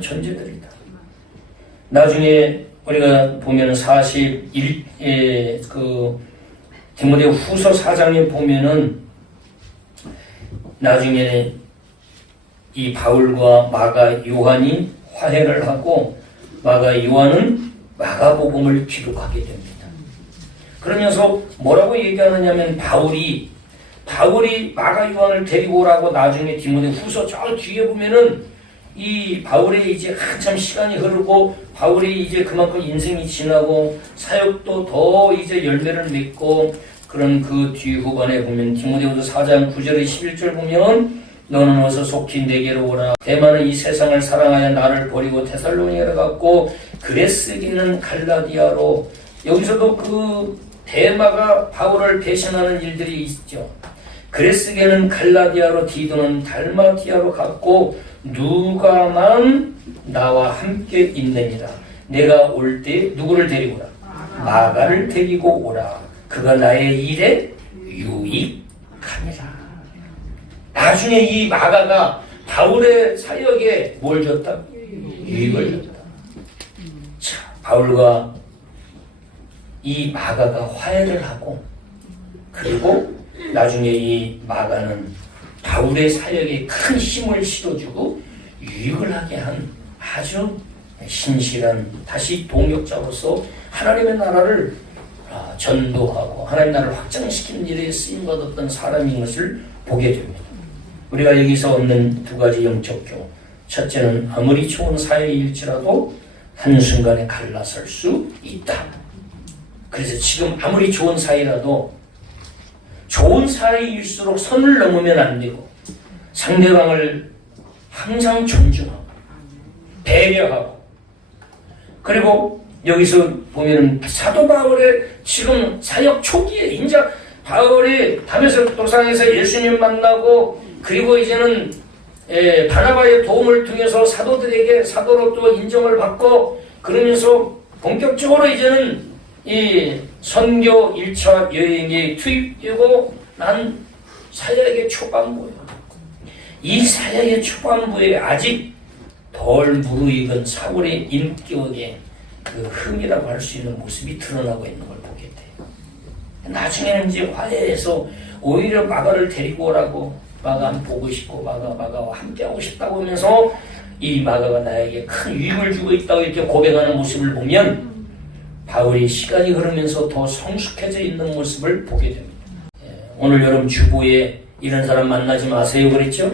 존재들이다. 나중에 우리가 보면 디모데 후서 4장에 보면은 나중에 이 바울과 마가 요한이 화해를 하고 마가 요한은 마가복음을 기록하게 됩니다. 그러면서 뭐라고 얘기하느냐면 바울이 마가 요한을 데리고 오라고 나중에 디모데 후서 저 뒤에 보면은 이 바울의 이제 한참 시간이 흐르고 바울이 이제 그만큼 인생이 지나고 사역도 더 이제 열매를 맺고 그런 그 뒤 후반에 보면 디모데후서 4장 9절 11절 보면 너는 어서 속히 내게로 오라. 대만은 이 세상을 사랑하여 나를 버리고 데살로니가로 갔고 그레스게는 갈라디아로. 여기서도 그 대마가 바울을 배신하는 일들이 있죠. 그레스게는 갈라디아로, 디도는 달마티아로 갔고 누가만 나와 함께 있느니라. 내가 올 때 누구를 데리고 오라? 마가를 데리고 오라. 그가 나의 일에 유익하니라. 나중에 이 마가가 바울의 사역에 뭘 줬다? 유익을 줬다. 자, 바울과 이 마가가 화해를 하고 그리고 나중에 이 마가는 바울의 사역에 큰 힘을 실어주고 유익을 하게 한 아주 신실한 다시 동역자로서 하나님의 나라를 전도하고 하나님의 나라를 확장시키는 일에 쓰임받았던 사람인 것을 보게 됩니다. 우리가 여기서 얻는 두 가지 영적 교훈. 첫째는 아무리 좋은 사회일지라도 한순간에 갈라설 수 있다. 그래서 지금 아무리 좋은 사회라도 좋은 사회일수록 선을 넘으면 안 되고 상대방을 항상 존중하고 배려하고 그리고 여기서 보면 사도 바울의 지금 사역 초기에 이제 바울이 다메섹 도상에서 예수님 만나고 그리고 이제는 바나바의 도움을 통해서 사도들에게 사도로 또 인정을 받고 그러면서 본격적으로 이제는 이 선교 1차 여행에 투입되고 난 사역의 초반부예요. 이 사역의 초반부에 아직 덜 무르익은 사울의 인격의 그 흠이라고 할 수 있는 모습이 드러나고 있는 걸 보게 돼요. 나중에는 이제 화해해서 오히려 마가를 데리고 오라고 마가 한 보고 싶고 마가와 함께하고 싶다고 하면서 이 마가가 나에게 큰 유익을 주고 있다고 이렇게 고백하는 모습을 보면 바울이 시간이 흐르면서 더 성숙해져 있는 모습을 보게 됩니다. 오늘 여러분 주보에 이런 사람 만나지 마세요 그랬죠?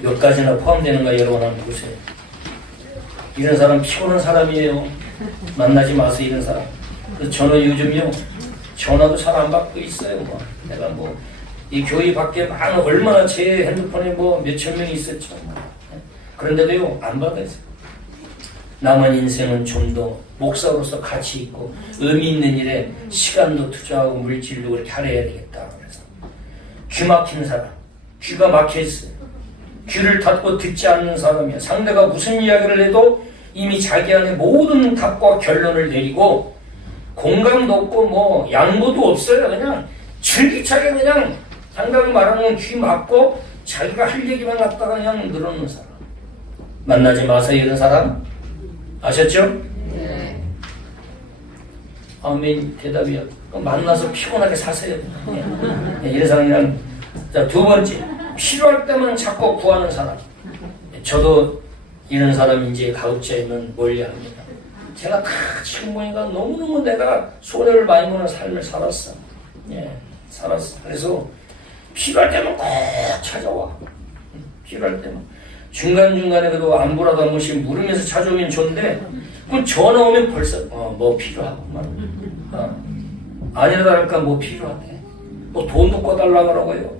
몇 가지나 포함되는가 여러분 한번 보세요. 이런 사람 피곤한 사람이에요. 만나지 마세요 이런 사람. 그래서 저는 요즘요 전화도 잘 안 받고 있어요. 내가 이 교회 밖에 얼마나 제 핸드폰에 몇천 명이 있었죠. 그런데도요 안 받아요. 남은 인생은 좀 더 목사로서 가치 있고 의미 있는 일에 시간도 투자하고 물질도 그렇게 할애해야 되겠다. 그래서 귀 막힌 사람, 귀가 막혀 있어요. 귀를 닫고 듣지 않는 사람이야. 상대가 무슨 이야기를 해도 이미 자기 안에 모든 답과 결론을 내리고 공감도 없고 양보도 없어요. 그냥 줄기차게 그냥 상대가 말하는 건 귀 막고 자기가 할 얘기만 갖다가 그냥 늘어놓는 사람. 만나지 마세요 이런 사람. 아셨죠? 네. 아멘. 대답이요. 만나서 피곤하게 사세요. 이런 사람이랑. 자, 두 번째, 필요할 때만 자꾸 구하는 사람. 저도 이런 사람인지 가급적이면 멀리야 합니다. 제가 다 지금 보니까 너무너무 내가 손해를 많이 보는 삶을 살았어. 살았어. 그래서 필요할 때만 꼭 찾아와. 필요할 때만. 중간중간에 그래도 안부라도 한 번씩 물으면서 찾아오면 좋은데 그럼 전화 오면 벌써 뭐 필요하구만. 아니라 할까 뭐 필요하대. 돈도 꺼달라고 그러고요.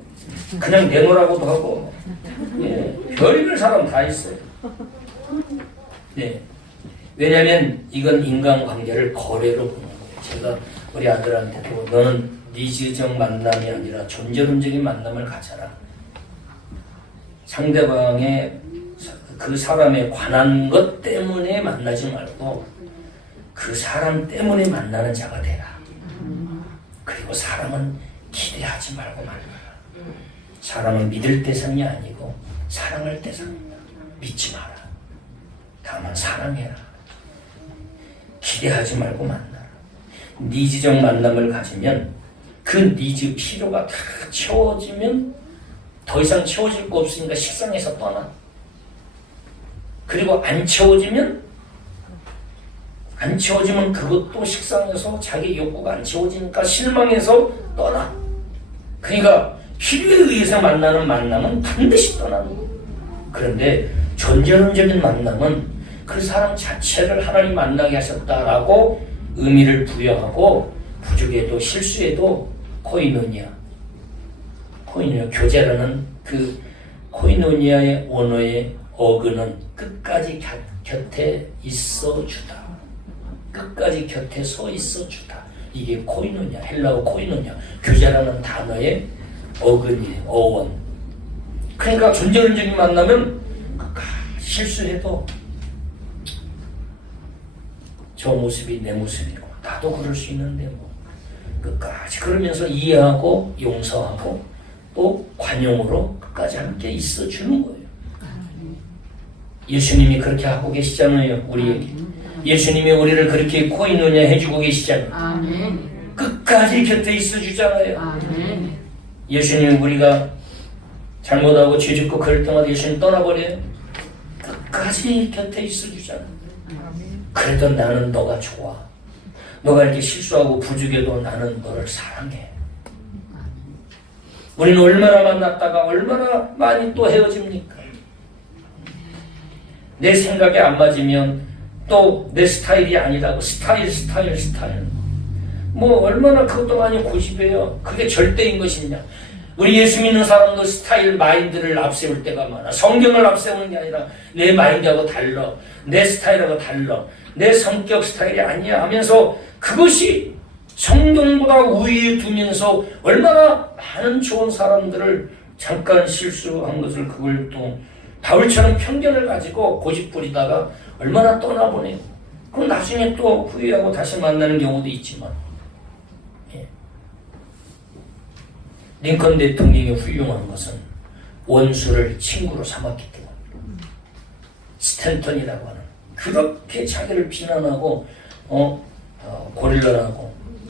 그냥 내놓으라고도 하고. 별별 사람 다 있어요. 왜냐하면 이건 인간관계를 거래로 보는 거예요. 제가 우리 아들한테도 너는 니즈적 만남이 아니라 존재론적인 만남을 가져라. 상대방의 그 사람에 관한 것 때문에 만나지 말고 그 사람 때문에 만나는 자가 되라. 그리고 사람은 기대하지 말고 말라. 사람은 믿을 대상이 아니고 사랑할 대상이다. 믿지 마라. 다만 사랑해라. 기대하지 말고 만나라. 니즈적 만남을 가지면 그 니즈 필요가 다 채워지면 더 이상 채워질 거 없으니까 식상해서 떠나. 그리고 안 채워지면 그것도 식상해서 자기 욕구가 안 채워지니까 실망해서 떠나. 그러니까 필요에 의해서 만나는 만남은 반드시 떠나는 거예요. 그런데 전전적인 만남은 그 사람 자체를 하나님 만나게 하셨다라고 의미를 부여하고 부족해도 실수해도 코이노니아 교제라는 그 코이노니아의 원어의 어근은 끝까지 곁에 있어주다. 끝까지 곁에 서 있어주다. 이게 코이노니아, 헬라어 코이노니아 교제라는 단어의 어근이에요. 어원. 그러니까 존재론적인 만나면 실수해도 저 모습이 내 모습이고 나도 그럴 수 있는데 뭐 끝까지 그러면서 이해하고 용서하고 또 관용으로 끝까지 함께 있어주는 거예요. 예수님이 그렇게 하고 계시잖아요. 우리에게. 예수님이 우리를 그렇게 코이노니아 해주고 계시잖아요. 아멘. 끝까지 곁에 있어주잖아요. 아멘. 예수님 우리가 잘못하고 죄짓고 그럴 때마다 예수님 떠나버려요. 끝까지 곁에 있어주잖아요. 그래도 나는 너가 좋아. 너가 이렇게 실수하고 부족해도 나는 너를 사랑해. 우리는 얼마나 만났다가 얼마나 많이 또 헤어집니까? 내 생각에 안 맞으면 또 내 스타일이 아니라고 스타일 뭐 얼마나 그것도 많이 고집해요. 그게 절대인 것이냐. 우리 예수 믿는 사람도 스타일 마인드를 앞세울 때가 많아. 성경을 앞세우는 게 아니라 내 마인드하고 달라. 내 스타일하고 달라. 내 성격 스타일이 아니야 하면서 그것이 성경보다 우위에 두면서 얼마나 많은 좋은 사람들을 잠깐 실수한 것을 그걸 또 바울처럼 편견을 가지고 고집 부리다가 얼마나 떠나보내요. 그럼 나중에 또 후회하고 다시 만나는 경우도 있지만 링컨 대통령이 훌륭한 것은 원수를 친구로 삼았기 때문입니다. 스탠턴이라고 하는 그렇게 자기를 비난하고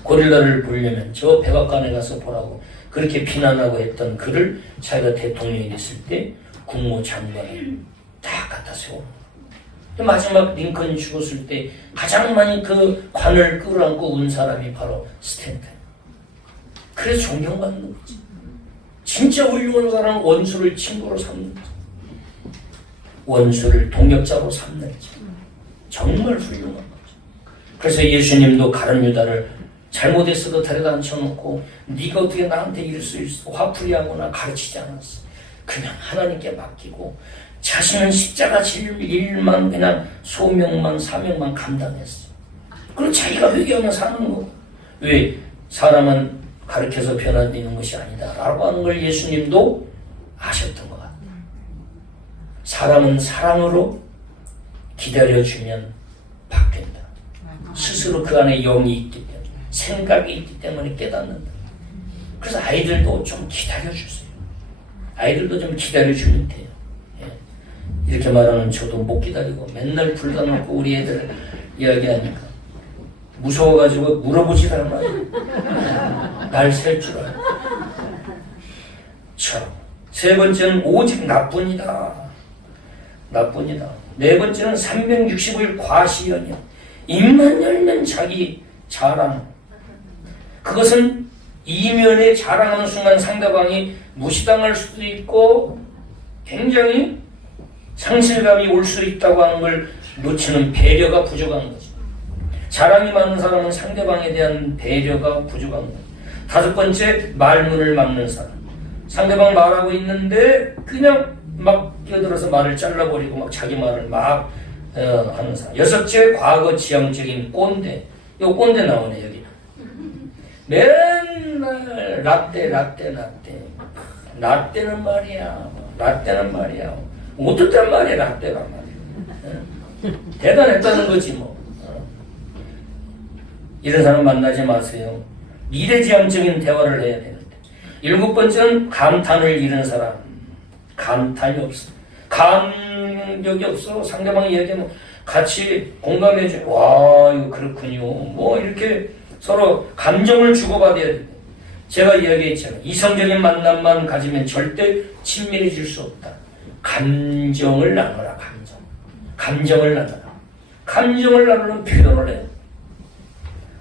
고릴라를 보려면 저 백악관에 가서 보라고 그렇게 비난하고 했던 그를 자기가 대통령이 됐을 때 국무장관을 딱 갖다 세우는 거예요. 마지막 링컨이 죽었을 때 가장 많이 그 관을 끌어안고 온 사람이 바로 스탠턴. 그래서 존경받는 거지. 진짜 훌륭한 사람은 원수를 친구로 삼는지, 원수를 동역자로 삼는지 정말 훌륭한 거죠. 그래서 예수님도 가룟 유다를 잘못했어도 데려다 앉혀놓고 네가 어떻게 나한테 이럴 수 있어 화풀이하거나 가르치지 않았어. 그냥 하나님께 맡기고 자신은 십자가 질 일만 그냥 소명만 사명만 감당했어. 그리고 자기가 회개하면 사는 거. 왜? 사람은 가르쳐서 변화되는 것이 아니다 라고 하는 걸 예수님도 아셨던 것 같아요. 사람은 사랑으로 기다려주면 바뀐다. 스스로 그 안에 영이 있기 때문에 생각이 있기 때문에 깨닫는다. 그래서 아이들도 좀 기다려주세요. 아이들도 좀 기다려주면 돼요. 예. 이렇게 말하는 저도 못 기다리고 맨날 불러놓고 우리 애들 이야기하니까 무서워가지고 물어보질 않아요. 날 셀 줄 알아요. 세 번째는 오직 나뿐이다. 네 번째는 365일 과시연이요. 입만 열면 자기 자랑. 그것은 이면에 자랑하는 순간 상대방이 무시당할 수도 있고 굉장히 상실감이 올 수 있다고 하는 걸 놓치는 배려가 부족한 거죠. 자랑이 많은 사람은 상대방에 대한 배려가 부족한 거예요. 다섯 번째, 말문을 막는 사람. 상대방 말하고 있는데 그냥 막 끼어들어서 말을 잘라버리고 막 자기 말을 막 하는 사람. 여섯째, 과거 지향적인 꼰대. 요 꼰대 나오네 여기. 맨날 라떼는 말이야. 어떻단 말이야 라떼가 말이야. 대단했다는 거지 뭐. 이런 사람 만나지 마세요. 미래지향적인 대화를 해야 되는데. 7번째는 감탄을 잃은 사람. 감탄이 없어. 감격이 없어. 상대방이 얘기하면 같이 공감해줘. 와, 이거 그렇군요. 뭐 이렇게 서로 감정을 주고받아야 돼. 제가 이야기했잖아요. 이성적인 만남만 가지면 절대 친밀해질 수 없다. 감정을 나눠라. 감정을 나눠라. 감정을 나누는 표현을 해요.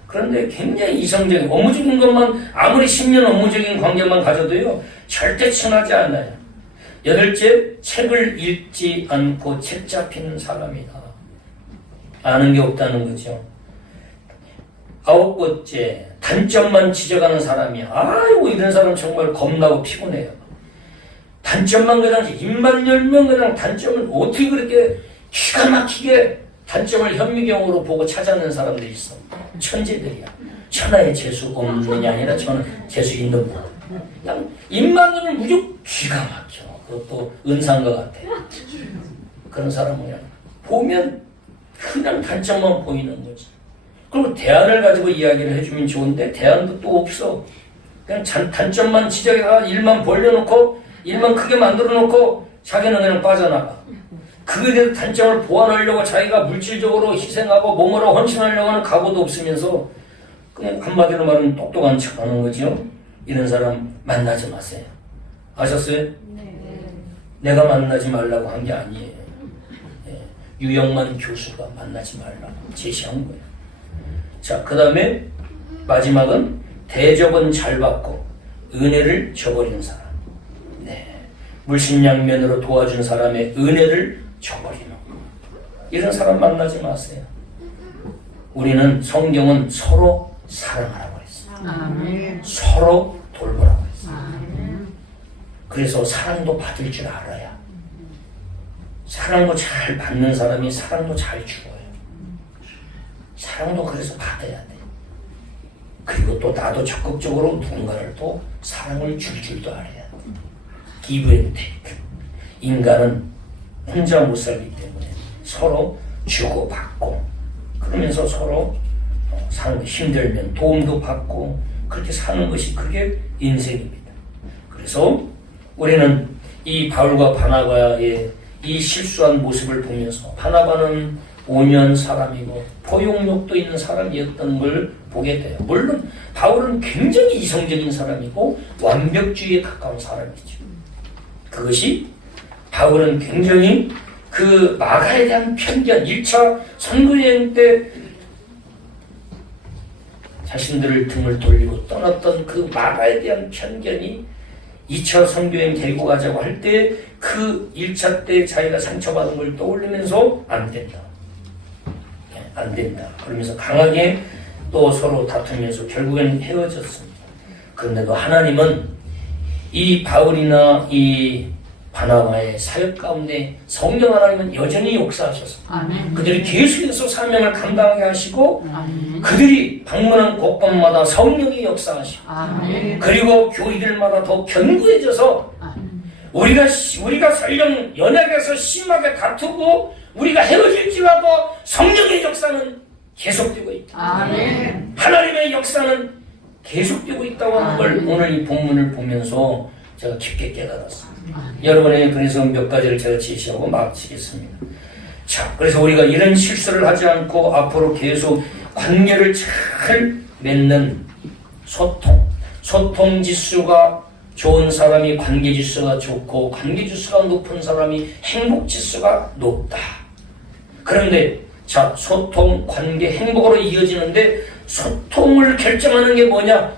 그런데 굉장히 이성적인 업무적인 것만 아무리 10년 업무적인 관계만 가져도요 절대 친하지 않아요. 8째, 책을 읽지 않고 책 잡히는 사람이다. 아는 게 없다는 거죠. 9번째, 단점만 지적하는 사람이야. 아이고 이런 사람 정말 겁나고 피곤해요. 단점만 그냥 입만 열면 그냥 단점을 어떻게 그렇게 기가 막히게 단점을 현미경으로 보고 찾아낸 사람들이 있어. 천재들이야. 천하의 재수 없는 게 아니라 저는 재수 있는 분. 그냥 입만 열면 무조건 기가 막혀. 그것도 은사인 것 같아. 그런 사람은 그냥 보면 그냥 단점만 보이는 거지. 그리고 대안을 가지고 이야기를 해주면 좋은데 대안도 또 없어. 그냥 단점만 지적해서 일만 벌려놓고 일만 크게 만들어놓고 자기는 그냥 빠져나가. 그에 대해서 단점을 보완하려고 자기가 물질적으로 희생하고 몸으로 헌신하려고 하는 각오도 없으면서 그냥 한마디로 말하면 똑똑한 척하는 거죠. 이런 사람 만나지 마세요. 아셨어요? 네. 내가 만나지 말라고 한 게 아니에요. 예. 유영만 교수가 만나지 말라고 제시한 거예요. 자, 그 다음에 마지막은 대접은 잘 받고 은혜를 저버리는 사람. 네. 물심양면으로 도와준 사람의 은혜를 저버리는 거. 이런 사람 만나지 마세요. 우리는 성경은 서로 사랑하라고 했어요. 아멘. 서로 돌보라고 했어요. 아멘. 그래서 사랑도 받을 줄 알아야 사랑도 잘 받는 사람이 사랑도 잘 주어요. 사랑도 그래서 받아야 돼. 그리고 또 나도 적극적으로 누군가를 또 사랑을 줄 줄도 알아야 돼. Give and take. 인간은 혼자 못 살기 때문에 서로 주고받고 그러면서 서로 힘들면 도움도 받고 그렇게 사는 것이 그게 인생입니다. 그래서 우리는 이 바울과 바나바의 이 실수한 모습을 보면서 바나바는 온유한 사람이고 포용력도 있는 사람이었던 걸 보게 돼요. 물론 바울은 굉장히 이성적인 사람이고 완벽주의에 가까운 사람이죠. 그것이 바울은 굉장히 그 마가에 대한 편견, 1차 선교여행 때 자신들을 등을 돌리고 떠났던 그 마가에 대한 편견이 2차 선교여행 데리고 가자고 할 때 그 1차 때 자기가 상처받은 걸 떠올리면서 안 된다. 안 된다. 그러면서 강하게 또 서로 다투면서 결국엔 헤어졌습니다. 그런데도 하나님은 이 바울이나 이 바나바의 사역 가운데 성령 하나님은 여전히 역사하셔서 아멘. 그들이 계속해서 사명을 감당하게 하시고 아멘. 그들이 방문한 곳곳마다 성령이 역사하시고 아멘. 그리고 교회들마다 더 견고해져서 아멘. 우리가 설령 연약해서 심하게 다투고 우리가 헤어질지라도 성령의 역사는 계속되고 있다. 아멘. 하나님의 역사는 계속되고 있다고 하는 걸 오늘 이 본문을 보면서 제가 깊게 깨달았습니다. 여러분에게 그래서 몇 가지를 제가 제시하고 마치겠습니다. 자, 그래서 우리가 이런 실수를 하지 않고 앞으로 계속 관계를 잘 맺는 소통 지수가 좋은 사람이 관계 지수가 좋고 관계 지수가 높은 사람이 행복 지수가 높다. 그런데 자, 소통, 관계, 행복으로 이어지는데 소통을 결정하는 게 뭐냐?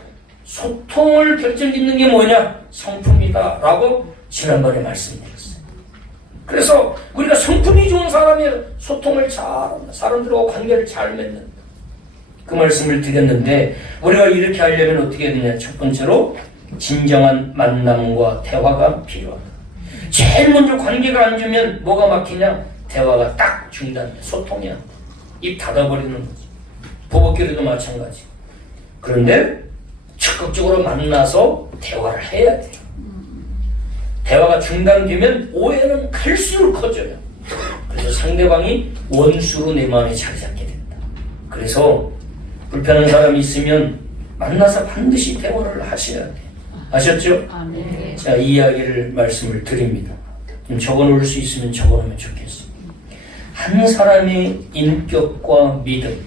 소통을 결정짓는 게 뭐냐? 성품이다 라고 지난번에 말씀드렸어요. 그래서 우리가 성품이 좋은 사람이 소통을 잘한다. 사람들하고 관계를 잘 맺는다. 그 말씀을 드렸는데 우리가 이렇게 하려면 어떻게 해야 되냐? 첫 번째로 진정한 만남과 대화가 필요하다. 제일 먼저 관계가 안 좋으면 뭐가 막히냐? 대화가 딱 중단돼. 소통이 안 돼. 입 닫아버리는 거지. 부부끼리도 마찬가지. 그런데 적극적으로 만나서 대화를 해야 돼요. 대화가 중단되면 오해는 클수록 커져요. 그래서 상대방이 원수로 내 마음에 자리 잡게 된다. 그래서 불편한 사람이 있으면 만나서 반드시 대화를 하셔야 돼요. 아셨죠? 아멘. 자, 이 이야기를 말씀을 드립니다. 좀 적어놓을 수 있으면 적어놓으면 좋겠습니다. 한 사람의 인격과 믿음,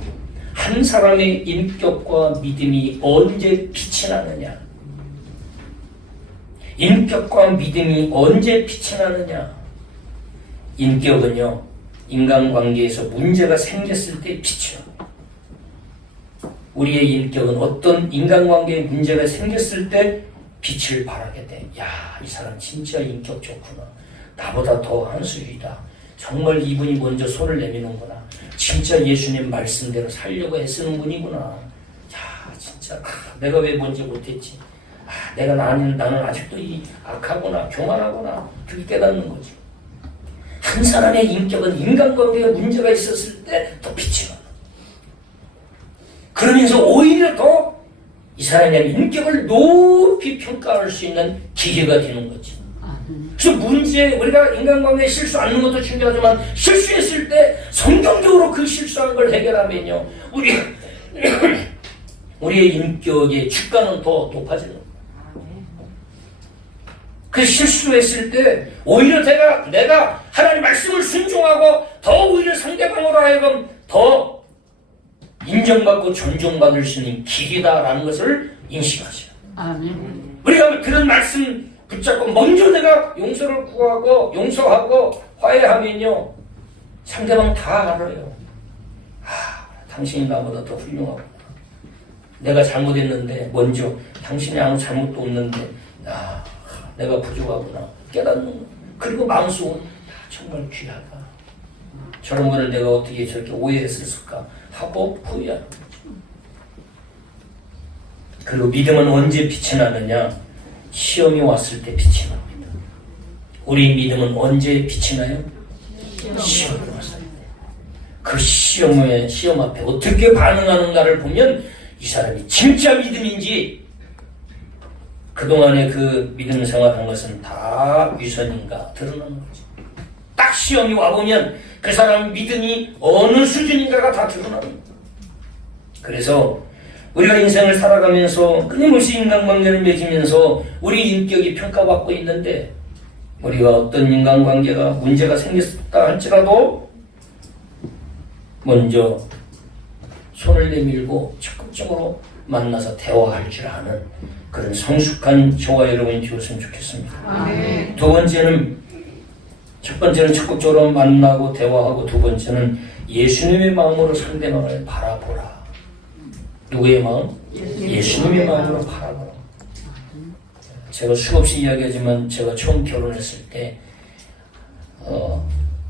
한 사람의 인격과 믿음이 언제 빛이 나느냐? 인격과 믿음이 언제 빛이 나느냐? 인격은요, 인간관계에서 문제가 생겼을 때 빛이 납니다. 우리의 인격은 어떤 인간관계에 문제가 생겼을 때 빛을 발하게 돼. 야, 이 사람 진짜 인격 좋구나. 나보다 더 한수위다. 정말 이분이 먼저 손을 내미는구나. 진짜 예수님 말씀대로 살려고 애쓰는 분이구나. 야, 진짜 내가 왜 먼저 못했지? 나는 아직도 이 악하구나, 교만하구나. 그렇게 깨닫는 거지. 한 사람의 인격은 인간관계에 문제가 있었을 때 더 빛이 나. 그러면서 오히려 더 이 사람의 인격을 높이 평가할 수 있는 기회가 되는 거지. 그래서 우리가 인간관계에 실수 않는 것도 중요하지만 실수했을 때 성경적으로 그 실수한 걸 해결하면요, 우리의 인격의 주가는 더 높아지는 거예요. 그 실수했을 때 오히려 내가 하나님 말씀을 순종하고 더 오히려 상대방으로 하여금 더 인정받고 존중받을 수 있는 기회다라는 것을 인식하세요. 아멘. 우리가 그런 말씀 붙잡고 먼저 내가 용서를 구하고 용서하고 화해하면요, 상대방 다 알아요. 당신이 나보다 더 훌륭하구나. 내가 잘못했는데 먼저 당신이 아무 잘못도 없는데 내가 부족하구나 깨닫는 거. 그리고 마음속은 정말 귀하다. 저런 분을 내가 어떻게 저렇게 오해했을까 하고 후회하는 거죠. 그리고 믿음은 언제 빛이 나느냐? 시험이 왔을 때 빛이 납니다. 우리 믿음은 언제 빛이 나요? 시험이 왔을 때. 그 시험 앞에 어떻게 반응하는가를 보면 이 사람이 진짜 믿음인지 그동안에 그 믿음 생활한 것은 다 위선인가 드러나는 거죠. 딱 시험이 와보면 그 사람 믿음이 어느 수준인가가 다 드러나는 거예요. 그래서 우리가 인생을 살아가면서 끊임없이 인간관계를 맺으면서 우리 인격이 평가받고 있는데 우리가 어떤 인간관계가 문제가 생겼다 할지라도 먼저 손을 내밀고 적극적으로 만나서 대화할 줄 아는 그런 성숙한 저와 여러분이 되었으면 좋겠습니다. 아멘. 첫 번째는 적극적으로 만나고 대화하고, 두 번째는 예수님의 마음으로 상대방을 바라보라. 누구의 마음? 예수님의 마음으로 바라보라. 제가 수없이 이야기하지만 제가 처음 결혼했을 때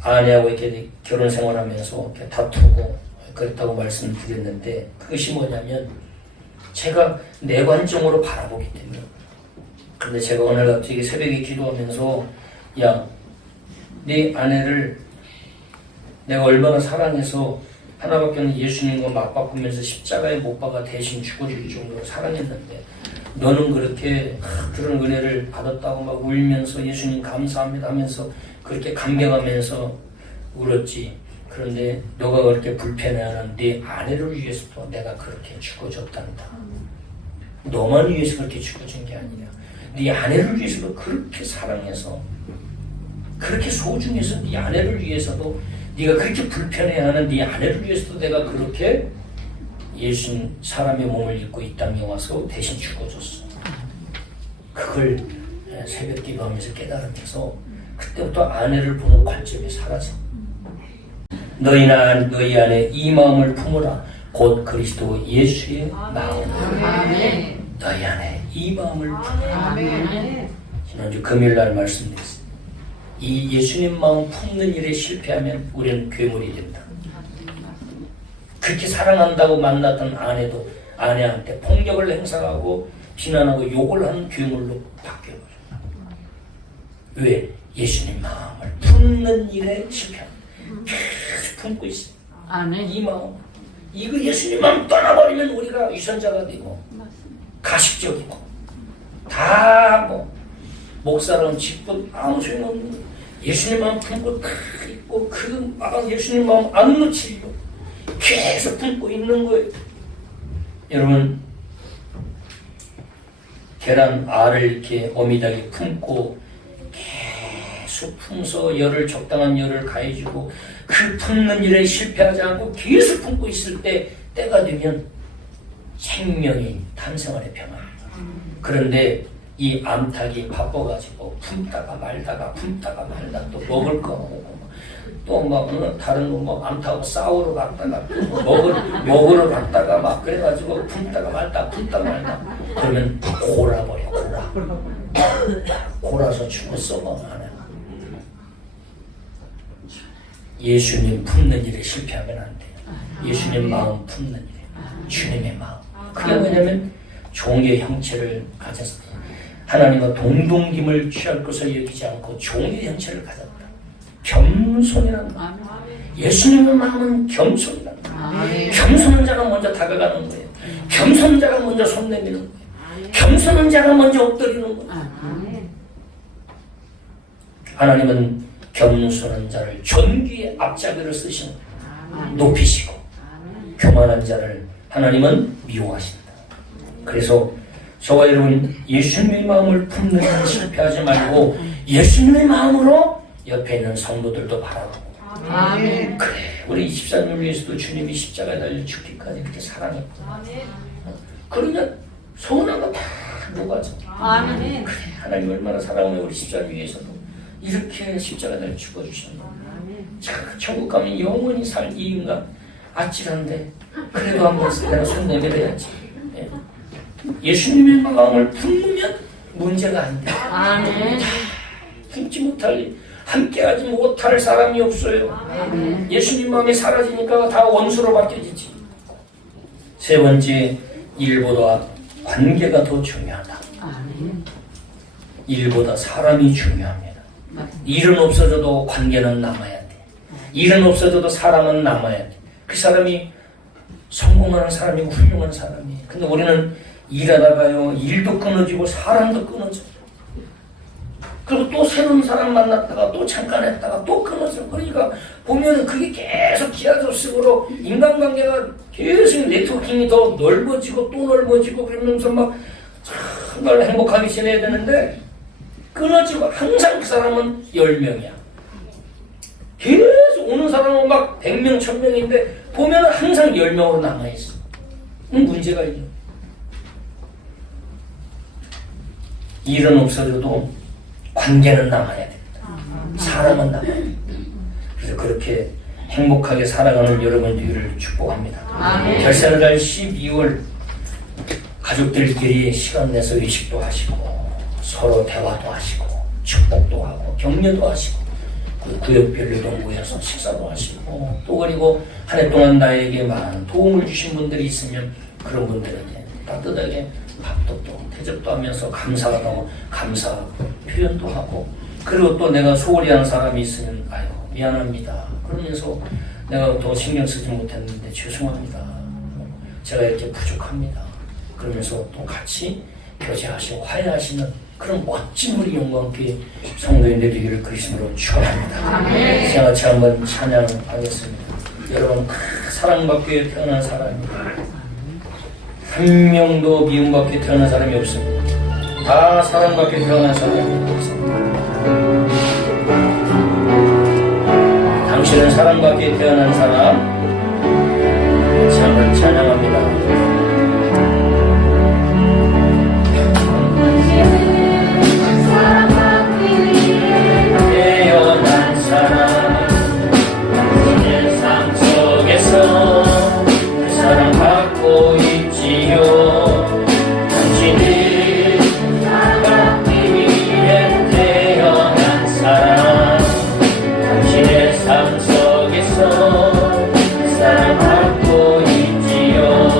아내하고 이렇게 결혼 생활하면서 이렇게 다투고 그랬다고 말씀드렸는데, 그것이 뭐냐면 제가 내 관점으로 바라보기 때문에. 그런데 제가 오늘 갑자기 새벽에 기도하면서 네 아내를 내가 얼마나 사랑해서 하나밖에 없는 예수님과 맞바꾸면서 십자가에 못 박아 대신 죽어줄 정도로 사랑했는데 너는 그렇게 그런 은혜를 받았다고 막 울면서 예수님 감사합니다 하면서 그렇게 감격하면서 울었지. 그런데 너가 그렇게 불편해하는 네 아내를 위해서도 내가 그렇게 죽어줬단다. 너만 위해서 그렇게 죽어준 게 아니라 네 아내를 위해서도 그렇게 사랑해서 그렇게 소중해서 네 아내를 위해서도 네가 그렇게 불편해하는 네 아내를 위해서도 내가 그렇게 예수님 사람의 몸을 입고 이 땅에 와서 대신 죽어줬어. 그걸 새벽 기도하면서 깨달으면서 그때부터 아내를 보는 관점이 사라져. 너희 안에 이 마음을 품으라. 곧 그리스도 예수의 마음. 아멘. 너희 안에 이 마음을 품으라. 아멘. 지난주 금요일날 말씀드렸습니다. 이 예수님 마음 품는 일에 실패하면 우리는 괴물이 된다. 그렇게 사랑한다고 만났던 아내도 아내한테 폭력을 행사하고 비난하고 욕을 하는 괴물로 바뀌어버려. 왜? 예수님 마음을 품는 일에 실패합니다. 계속 품고 있어요. 아멘. 이 마음. 이거 예수님 마음 떠나버리면 우리가 유선자가 되고 가식적이고 다 목사랑 직분 아무 소용없는 거예요. 예수님 마음 품고 있고 그 마음 예수님 마음 안 놓치고 계속 품고 있는 거예요. 여러분 계란 알을 이렇게 어미닭이 품고 계속 품서 적당한 열을 가해주고 그 품는 일에 실패하지 않고 계속 품고 있을 때가 되면 생명이 탄생하는 평화입니다. 그런데 이 암탉이 바빠가지고 품다가 말다가 또 먹을 거 또 막 다른 거 암탉하고 싸우러 갔다가 먹으러 갔다가 막 그래가지고 품다가 말다 그러면 골아버려. 골아서 죽었어. 예수님 품는 일에 실패하면 안 돼요. 예수님 마음 품는 일에 주님의 마음. 그게 뭐냐면 종의 형체를 가졌어요. 하나님과 동동김을 취할 것을 여기지 않고 종의 형체를 가졌다. 겸손이라는 말. 예수님의 마음은 겸손이라는 말. 겸손한 자가 먼저 다가가는 거예요. 겸손한 자가 먼저 손 내미는 거예요. 겸손한 자가 먼저 엎드리는 거예요. 하나님은 겸손한 자를 존귀의 앞자리를 쓰시는 거예요. 높이시고 교만한 자를 하나님은 미워하신다. 그래서 저와 여러분 예수님의 마음을 품는 데 실패하지 말고 예수님의 마음으로 옆에 있는 성도들도 바라보고 아멘. 그래 우리 24년을 위해서도 주님이 십자가에 달려 죽기까지 그렇게 사랑했구나. 그러면 서운한 거 다 녹아져. 아멘. 그래 하나님 얼마나 사랑하면 우리 14년 위해서도 이렇게 십자가에 달려 죽어주셨나. 천국 가면 영원히 살 이 인간 아찔한데 그래도 한번 내가 손 내밀어야지. 예수님의 마음을 품으면 문제가 안 돼. 아멘. 품지 못할 함께하지 못할 사람이 없어요. 예수님 마음이 사라지니까 다 원수로 바뀌어지지. 세 번째, 일보다 관계가 더 중요하다. 일보다 사람이 중요합니다. 일은 없어져도 관계는 남아야 돼. 일은 없어져도 사람은 남아야 돼. 그 사람이 성공하는 사람이고 훌륭한 사람이에요. 근데 우리는 일하다가요 일도 끊어지고 사람도 끊어져. 그리고 또 새로운 사람 만났다가 또 잠깐 했다가 또 끊어져. 그러니까 보면 그게 계속 기하급수로 인간관계가 계속 네트워킹이 더 넓어지고 또 넓어지고 그러면서 막 정말 행복하게 지내야 되는데 끊어지고 항상 그 사람은 10명이야. 계속 오는 사람은 막 100명, 1000명인데 보면 항상 10명으로 남아있어. 문제가 있죠. 일은 없어져도 관계는 남아야 됩니다. 사람은 남아야 됩니다. 그래서 그렇게 행복하게 살아가는 여러분 되기를 축복합니다. 결산달 12월 가족들끼리 시간 내서 의식도 하시고 서로 대화도 하시고 축복도 하고 격려도 하시고 그 구역별로도 모여서 식사도 하시고 또 그리고 한 해 동안 나에게 많은 도움을 주신 분들이 있으면 그런 분들에게 따뜻하게 밥도 또 대접도 하면서 감사하다고 감사 표현도 하고 그리고 또 내가 소홀히 한 사람이 있으면 아유 미안합니다 그러면서 내가 더 신경 쓰지 못했는데 죄송합니다 제가 이렇게 부족합니다 그러면서 또 같이 교제하시고 화해하시는 그런 멋진 우리 영광께 성도인들 되기를 그리스도로 축원합니다. 제가 같이 한번 찬양하겠습니다. 여러분 사랑받기에 태어난 사람입니다. 한 명도 미움받기에 태어난 사람이 없습니다. 다 사랑받기에 태어난 사람입니다. 당신은 사랑받기에 태어난 사람 같이 한번 찬양합니다. 사랑받고 있지요.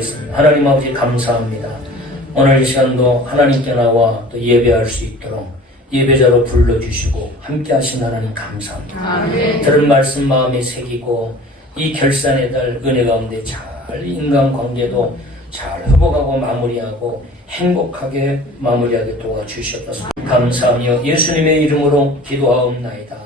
기도하겠습니다. 하나님 아버지 감사합니다. 오늘 이 시간도 하나님께 나와 또 예배할 수 있도록 예배자로 불러주시고 함께 하신 하나님 감사합니다. 아멘. 들은 말씀 마음에 새기고 이 결산의 달 은혜 가운데 잘 인간관계도 잘 회복하고 마무리하고 행복하게 마무리하게 도와주시옵소서. 감사하며 예수님의 이름으로 기도하옵나이다.